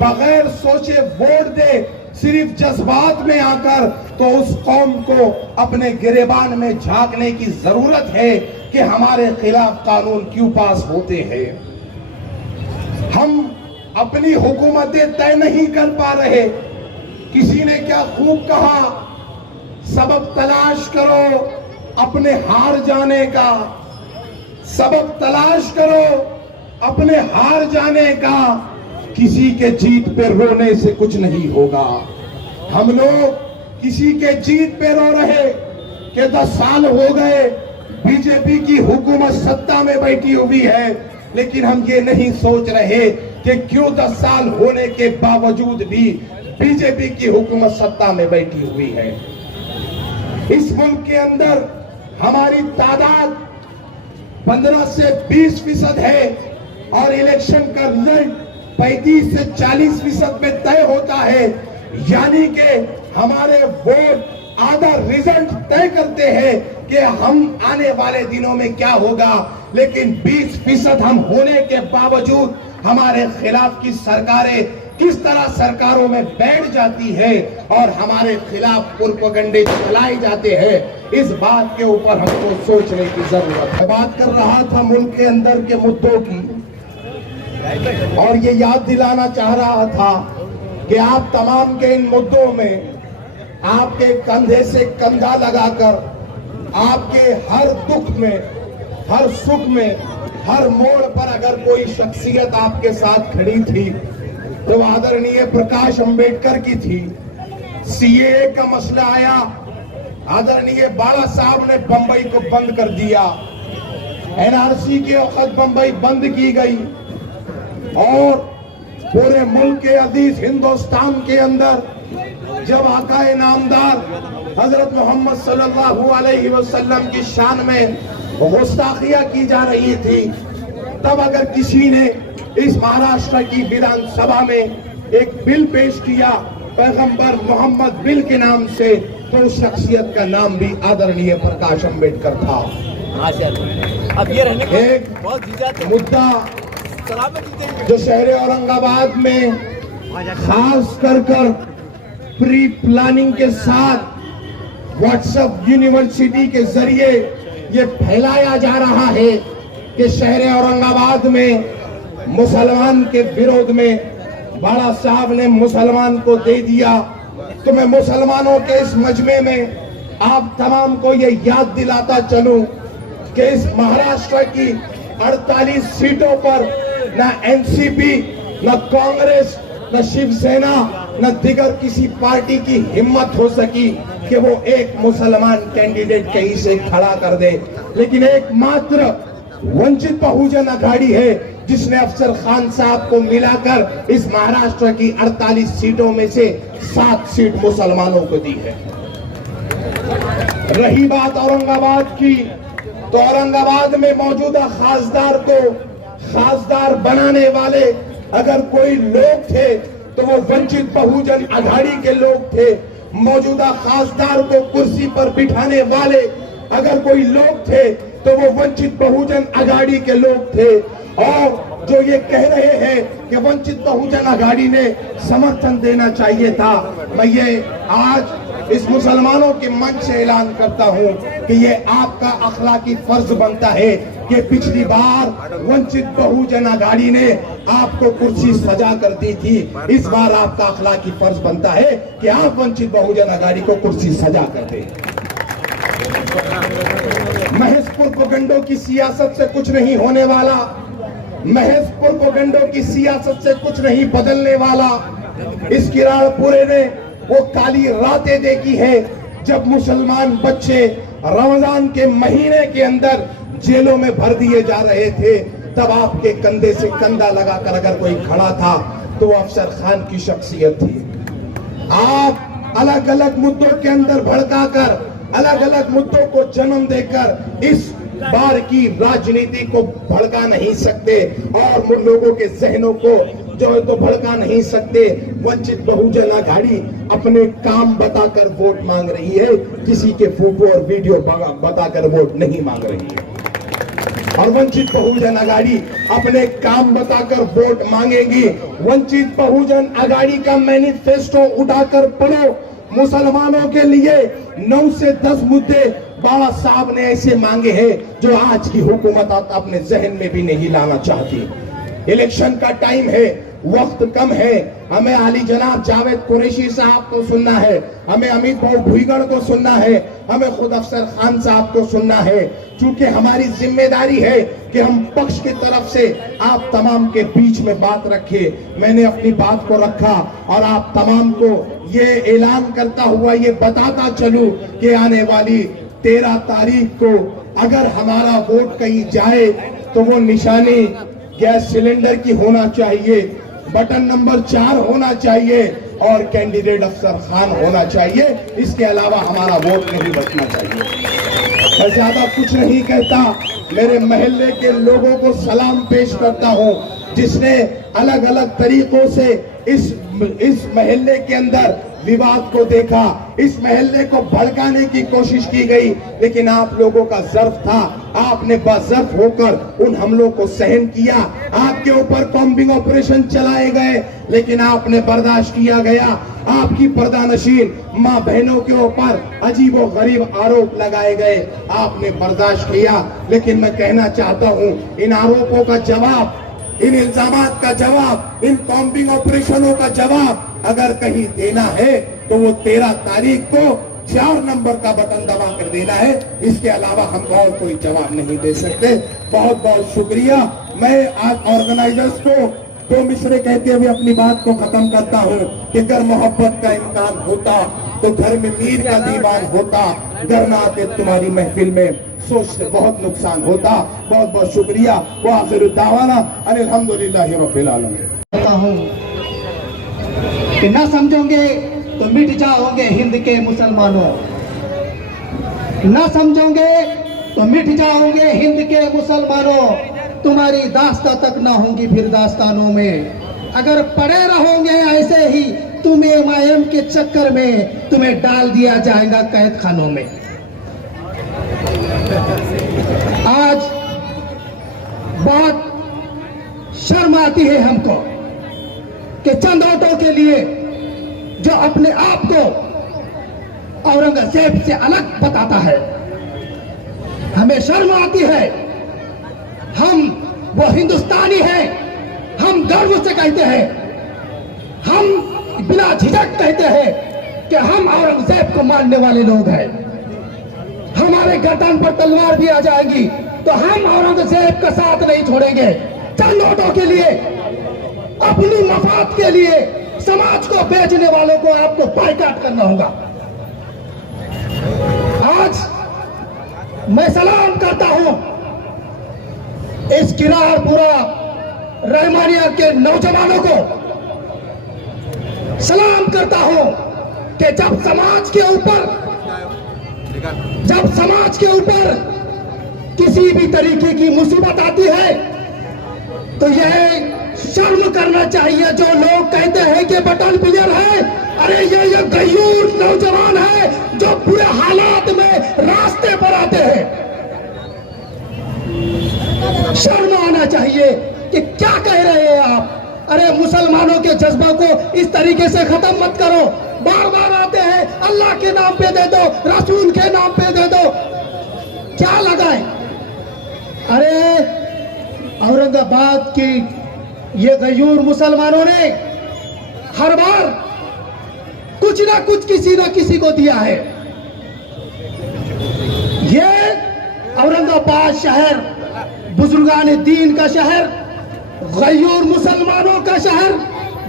बगैर सोचे वोट दे, सिर्फ जज्बात में आकर, तो उस कौम को अपने गिरेबान में झांकने की जरूरत है कि हमारे खिलाफ कानून क्यों पास होते हैं। हम अपनी हुकूमतें तय नहीं कर पा रहे। किसी ने क्या खूब कहा, सबब तलाश करो अपने हार जाने का, सबब तलाश करो अपने हार जाने का, किसी के जीत पे रोने से कुछ नहीं होगा। हम लोग किसी के जीत पे रो रहे कि 10 साल हो गए बीजेपी की हुकूमत सत्ता में बैठी हुई है, लेकिन हम ये नहीं सोच रहे कि क्यों 10 साल होने के बावजूद भी बीजेपी की हुकूमत सत्ता में बैठी हुई है। इस मुल्क के अंदर हमारी तादाद 15 से 20% है और इलेक्शन का रिजल्ट 35 से 40% में तय होता है, यानी कि हमारे वोट आधा रिजल्ट तय करते हैं कि हम आने वाले दिनों में क्या होगा। लेकिन 20% हम होने के बावजूद हमारे खिलाफ की सरकारें किस तरह सरकारों में बैठ जाती है और हमारे खिलाफ प्रोपेगेंडे चलाए जाते हैं, इस बात के ऊपर हमको सोचने की जरूरत है। बात कर रहा था मुल्क के अंदर के मुद्दों की और ये याद दिलाना चाह रहा था कि आप तमाम के इन मुद्दों में आपके कंधे से कंधा लगाकर आपके हर दुख में, हर सुख में, हर मोड़ पर अगर कोई शख्सियत आपके साथ खड़ी थी तो आदरणीय प्रकाश अंबेडकर की थी। सीएए का मसला आया, आदरणीय बाला साहब ने बंबई को बंद कर दिया। एनआरसी के वक्त बंबई बंद की गई और पूरे मुल्क के अजीज हिंदुस्तान के अंदर जब आकाए नामदार हजरत मोहम्मद सल्लल्लाहु अलैहि वसल्लम की शान में गुस्ताखियां की जा रही थी, तब अगर किसी ने इस महाराष्ट्र की विधानसभा में एक बिल पेश किया पैगंबर मोहम्मद बिल के नाम से, तो उस शख्सियत का नाम भी आदरणीय प्रकाश अंबेडकर था। अब ये रहने एक मुद्दा जो शहर औरंगाबाद में खास कर प्री प्लानिंग के साथ व्हाट्सएप यूनिवर्सिटी के जरिए ये फैलाया जा रहा है कि शहर औरंगाबाद में मुसलमान के विरोध में बाला साहब ने मुसलमान को दे दिया। तो मैं मुसलमानों के इस मजमे में आप तमाम को ये याद दिलाता चलूं कि इस महाराष्ट्र की 48 सीटों पर न एनसीपी, न कांग्रेस, न शिवसेना, न दिगर किसी पार्टी की हिम्मत हो सकी कि वो एक मुसलमान कैंडिडेट कहीं से खड़ा कर दे। लेकिन एकमात्र वंचित बहुजन अघाड़ी है जिसने अफसर खान साहब को मिलाकर इस महाराष्ट्र की 48 सीटों में से 7 सीट मुसलमानों को दी है। रही बात औरंगाबाद की, तो औरंगाबाद में मौजूदा खासदार को खासदार बनाने वाले अगर कोई लोग थे तो वो वंचित बहुजन अघाड़ी के लोग थे। मौजूदा खासदार को कुर्सी पर बिठाने वाले अगर कोई लोग थे तो वो वंचित बहुजन अघाड़ी के लोग थे। और जो ये कह रहे हैं कि वंचित बहुजन अघाड़ी ने समर्थन देना चाहिए था, मैं ये आज इस मुसलमानों के मंच से ऐलान करता हूं कि ये आपका अखलाकी फर्ज बनता है कि पिछली बार वंचित बहुजन अघाड़ी ने आपको कुर्सी सजा कर दी थी, इस बार आपका अखलाकी फर्ज बनता है कि आप वंचित बहुजन अघाड़ी को कुर्सी सजा कर दें। महज प्रोपेगेंडों की सियासत से कुछ नहीं होने वाला, महज प्रोपेगेंडों की सियासत से कुछ नहीं बदलने वाला। इस किराड़पुरे ने वो काली रातें देखी है जब मुसलमान बच्चे रमजान के महीने के अंदर जेलों में भर दिए जा रहे थे, तब आपके कंधे से कंधा लगाकर अगर कोई खड़ा था तो वो अफसर खान की शख्सियत थी। आप अलग अलग मुद्दों के अंदर भड़काकर, अलग अलग मुद्दों को जन्म देकर इस बार की राजनीति को भड़का नहीं सकते और लोगों के जहनों को जो है तो भड़का नहीं सकते। वंचित बहुजन अघाड़ी अपने काम बताकर वोट मांग रही है, किसी के फोटो और वीडियो बताकर वोट नहीं मांग रही है। और वंचित बहुजन अघाड़ी अपने काम बताकर वोट मांगेगी। वंचित बहुजन अघाड़ी का मैनिफेस्टो उठाकर पढ़ो, मुसलमानों के लिए 9 से 10 मुद्दे बाला साहब ने ऐसे मांगे हैं जो आज की हुकूमत अपने जहन में भी नहीं लाना चाहती। इलेक्शन का टाइम है, वक्त कम है, हमें आली जनाब जावेद कुरैशी साहब को सुनना है, हमें अमित भाऊ भुईगढ़ को सुनना है, हमें खुद अफसर खान साहब को सुनना है। चूंकि हमारी जिम्मेदारी है कि हम पक्ष की तरफ से आप तमाम के बीच में बात रखें। मैंने अपनी बात को रखा और आप तमाम को ये ऐलान करता हुआ ये बताता चलूं कि आने वाली 13 तारीख को अगर हमारा वोट कहीं जाए तो वो निशानी गैस सिलेंडर की होना चाहिए, बटन नंबर 4 होना चाहिए और कैंडिडेट अफसर खान होना चाहिए। इसके अलावा हमारा वोट नहीं बचना चाहिए। मैं ज्यादा कुछ नहीं कहता, मेरे महल्ले के लोगों को सलाम पेश करता हूं, जिसने अलग अलग तरीकों से इस महल्ले के अंदर विवाद को देखा, इस महल्ले को भड़काने की कोशिश की गई, लेकिन आप लोगों का ज़र्फ था, आपने बाज़र्फ होकर उन हमलों को सहन किया। आपके ऊपर कॉम्बिंग ऑपरेशन चलाए गए, लेकिन आपने बर्दाश्त किया गया। आपकी पर्दानशीन माँ बहनों के ऊपर अजीबो गरीब आरोप लगाए गए, आपने बर्दाश्त किया। लेकिन मैं कहना चाहता हूँ, इन आरोपों का जवाब, इन इल्जामात का जवाब, इन कॉम्बिंग ऑपरेशनों का जवाब अगर कहीं देना है तो वो 13 तारीख को 4 नंबर का बटन दबा कर देना है। इसके अलावा हम और कोई जवाब नहीं दे सकते। बहुत बहुत शुक्रिया। मैं आज ऑर्गेनाइजर्स को 2 मिसरे कहते हुए अपनी बात को खत्म करता हूँ कि अगर मोहब्बत का इम्कान होता तो घर में मीर का दीवान होता, घर ना आते तुम्हारी महफिल में, सोच से बहुत नुकसान होता। बहुत बहुत शुक्रिया। वो आखिर दावाना अल्हम्दुलिल्लाहि रब्बिल आलमीन। कहता हूँ कि ना समझोगे तो मिट जाओगे हिंद के मुसलमानों, ना समझोगे तो मिट जाओगे हिंद के मुसलमानों, तुम्हारी दास्ता तक ना होंगी फिर दास्तानों में। अगर पड़े रहोगे ऐसे ही तुम एमआईएम के चक्कर में, तुम्हें डाल दिया जाएगा कैद खानों में। आज बहुत शर्म आती है हमको कि चंद वोटों के लिए जो अपने आप को औरंगजेब से अलग बताता है, हमें शर्म आती है। हम वो हिंदुस्तानी हैं, हम गर्व से कहते हैं, हम बिना झिझक कहते हैं कि हम औरंगजेब को मानने वाले लोग हैं। हमारे गर्दन पर तलवार भी आ जाएगी तो हम औरंगजेब का साथ नहीं छोड़ेंगे। चंद वोटों के लिए, अपनी मफाद के लिए समाज को बेचने वालों को आपको बाइकाट करना होगा। आज मैं सलाम करता हूं इस किरारपुरा रहमानिया के नौजवानों को, सलाम करता हूं कि जब समाज के ऊपर किसी भी तरीके की मुसीबत आती है तो यह शर्म करना चाहिए जो लोग कहते हैं कि बटन प्लेयर है। अरे ये गयूर नौजवान है जो बुरे हालात में रास्ते पर आते हैं। शर्म आना चाहिए कि क्या कह रहे हैं आप। अरे मुसलमानों के जज्बा को इस तरीके से खत्म मत करो। बार बार आते हैं अल्लाह के नाम पे दे दो, रसूल के नाम पे दे दो, क्या लगाए। अरे औरंगाबाद की ये गयूर मुसलमानों ने हर बार कुछ ना कुछ किसी ना किसी को दिया है। ये औरंगाबाद शहर बुजुर्गान दीन का शहर, गयूर मुसलमानों का शहर,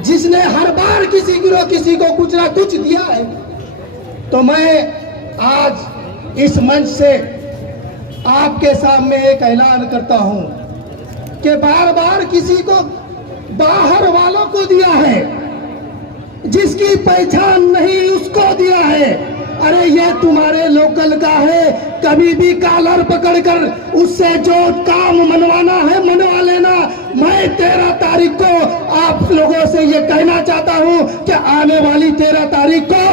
जिसने हर बार किसी को कुछ ना कुछ दिया है। तो मैं आज इस मंच से आपके सामने एक ऐलान करता हूं कि बार बार किसी को बाहर वालों को दिया है, जिसकी पहचान नहीं उसको दिया है। अरे ये तुम्हारे लोकल का है, कभी भी कॉलर पकड़कर उससे जो काम मनवाना है मनवा लेना। मैं 13 तारीख को आप लोगों से ये कहना चाहता हूं कि आने वाली 13 तारीख को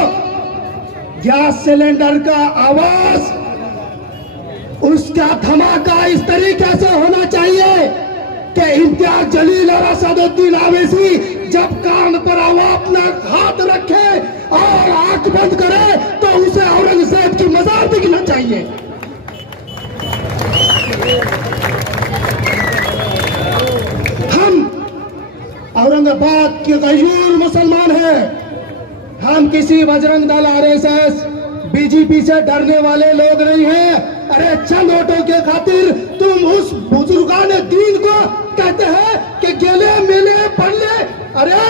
गैस सिलेंडर का आवाज, उसका धमाका इस तरीके से होना चाहिए कि इम्तियाज जलील और असदुद्दीन ओवैसी जब कान पर अपना हाथ रखे और आंख बंद करे तो उसे औरंगजेब की मजार दिखना चाहिए। हम औरंगाबाद के गयूर मुसलमान हैं। हम किसी बजरंग दल, आरएसएस, बीजेपी से डरने वाले लोग नहीं हैं। अरे चंद वोटों के खातिर तुम उस बुजुर्गान दीन को कहते हैं कि गेले मिले पढ़ ले। अरे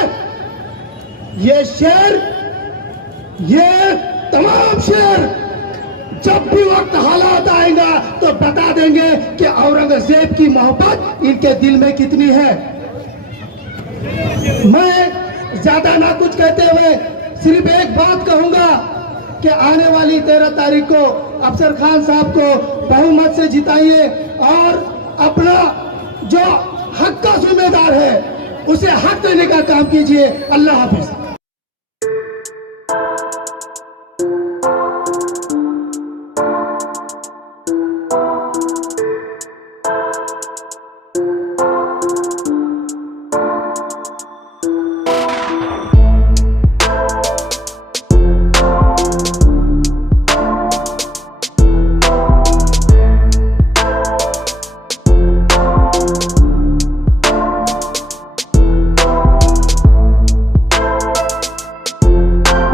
ये शेर, ये तमाम शेर जब भी वक्त हालात आएगा तो बता देंगे कि औरंगजेब की मोहब्बत इनके दिल में कितनी है। मैं ज्यादा ना कुछ कहते हुए सिर्फ एक बात कहूंगा कि आने वाली 13 तारीख को अफसर खान साहब को बहुमत से जिताइए और अपना जो हक का जिम्मेदार है उसे हक देने का काम कीजिए। अल्लाह हाफिज।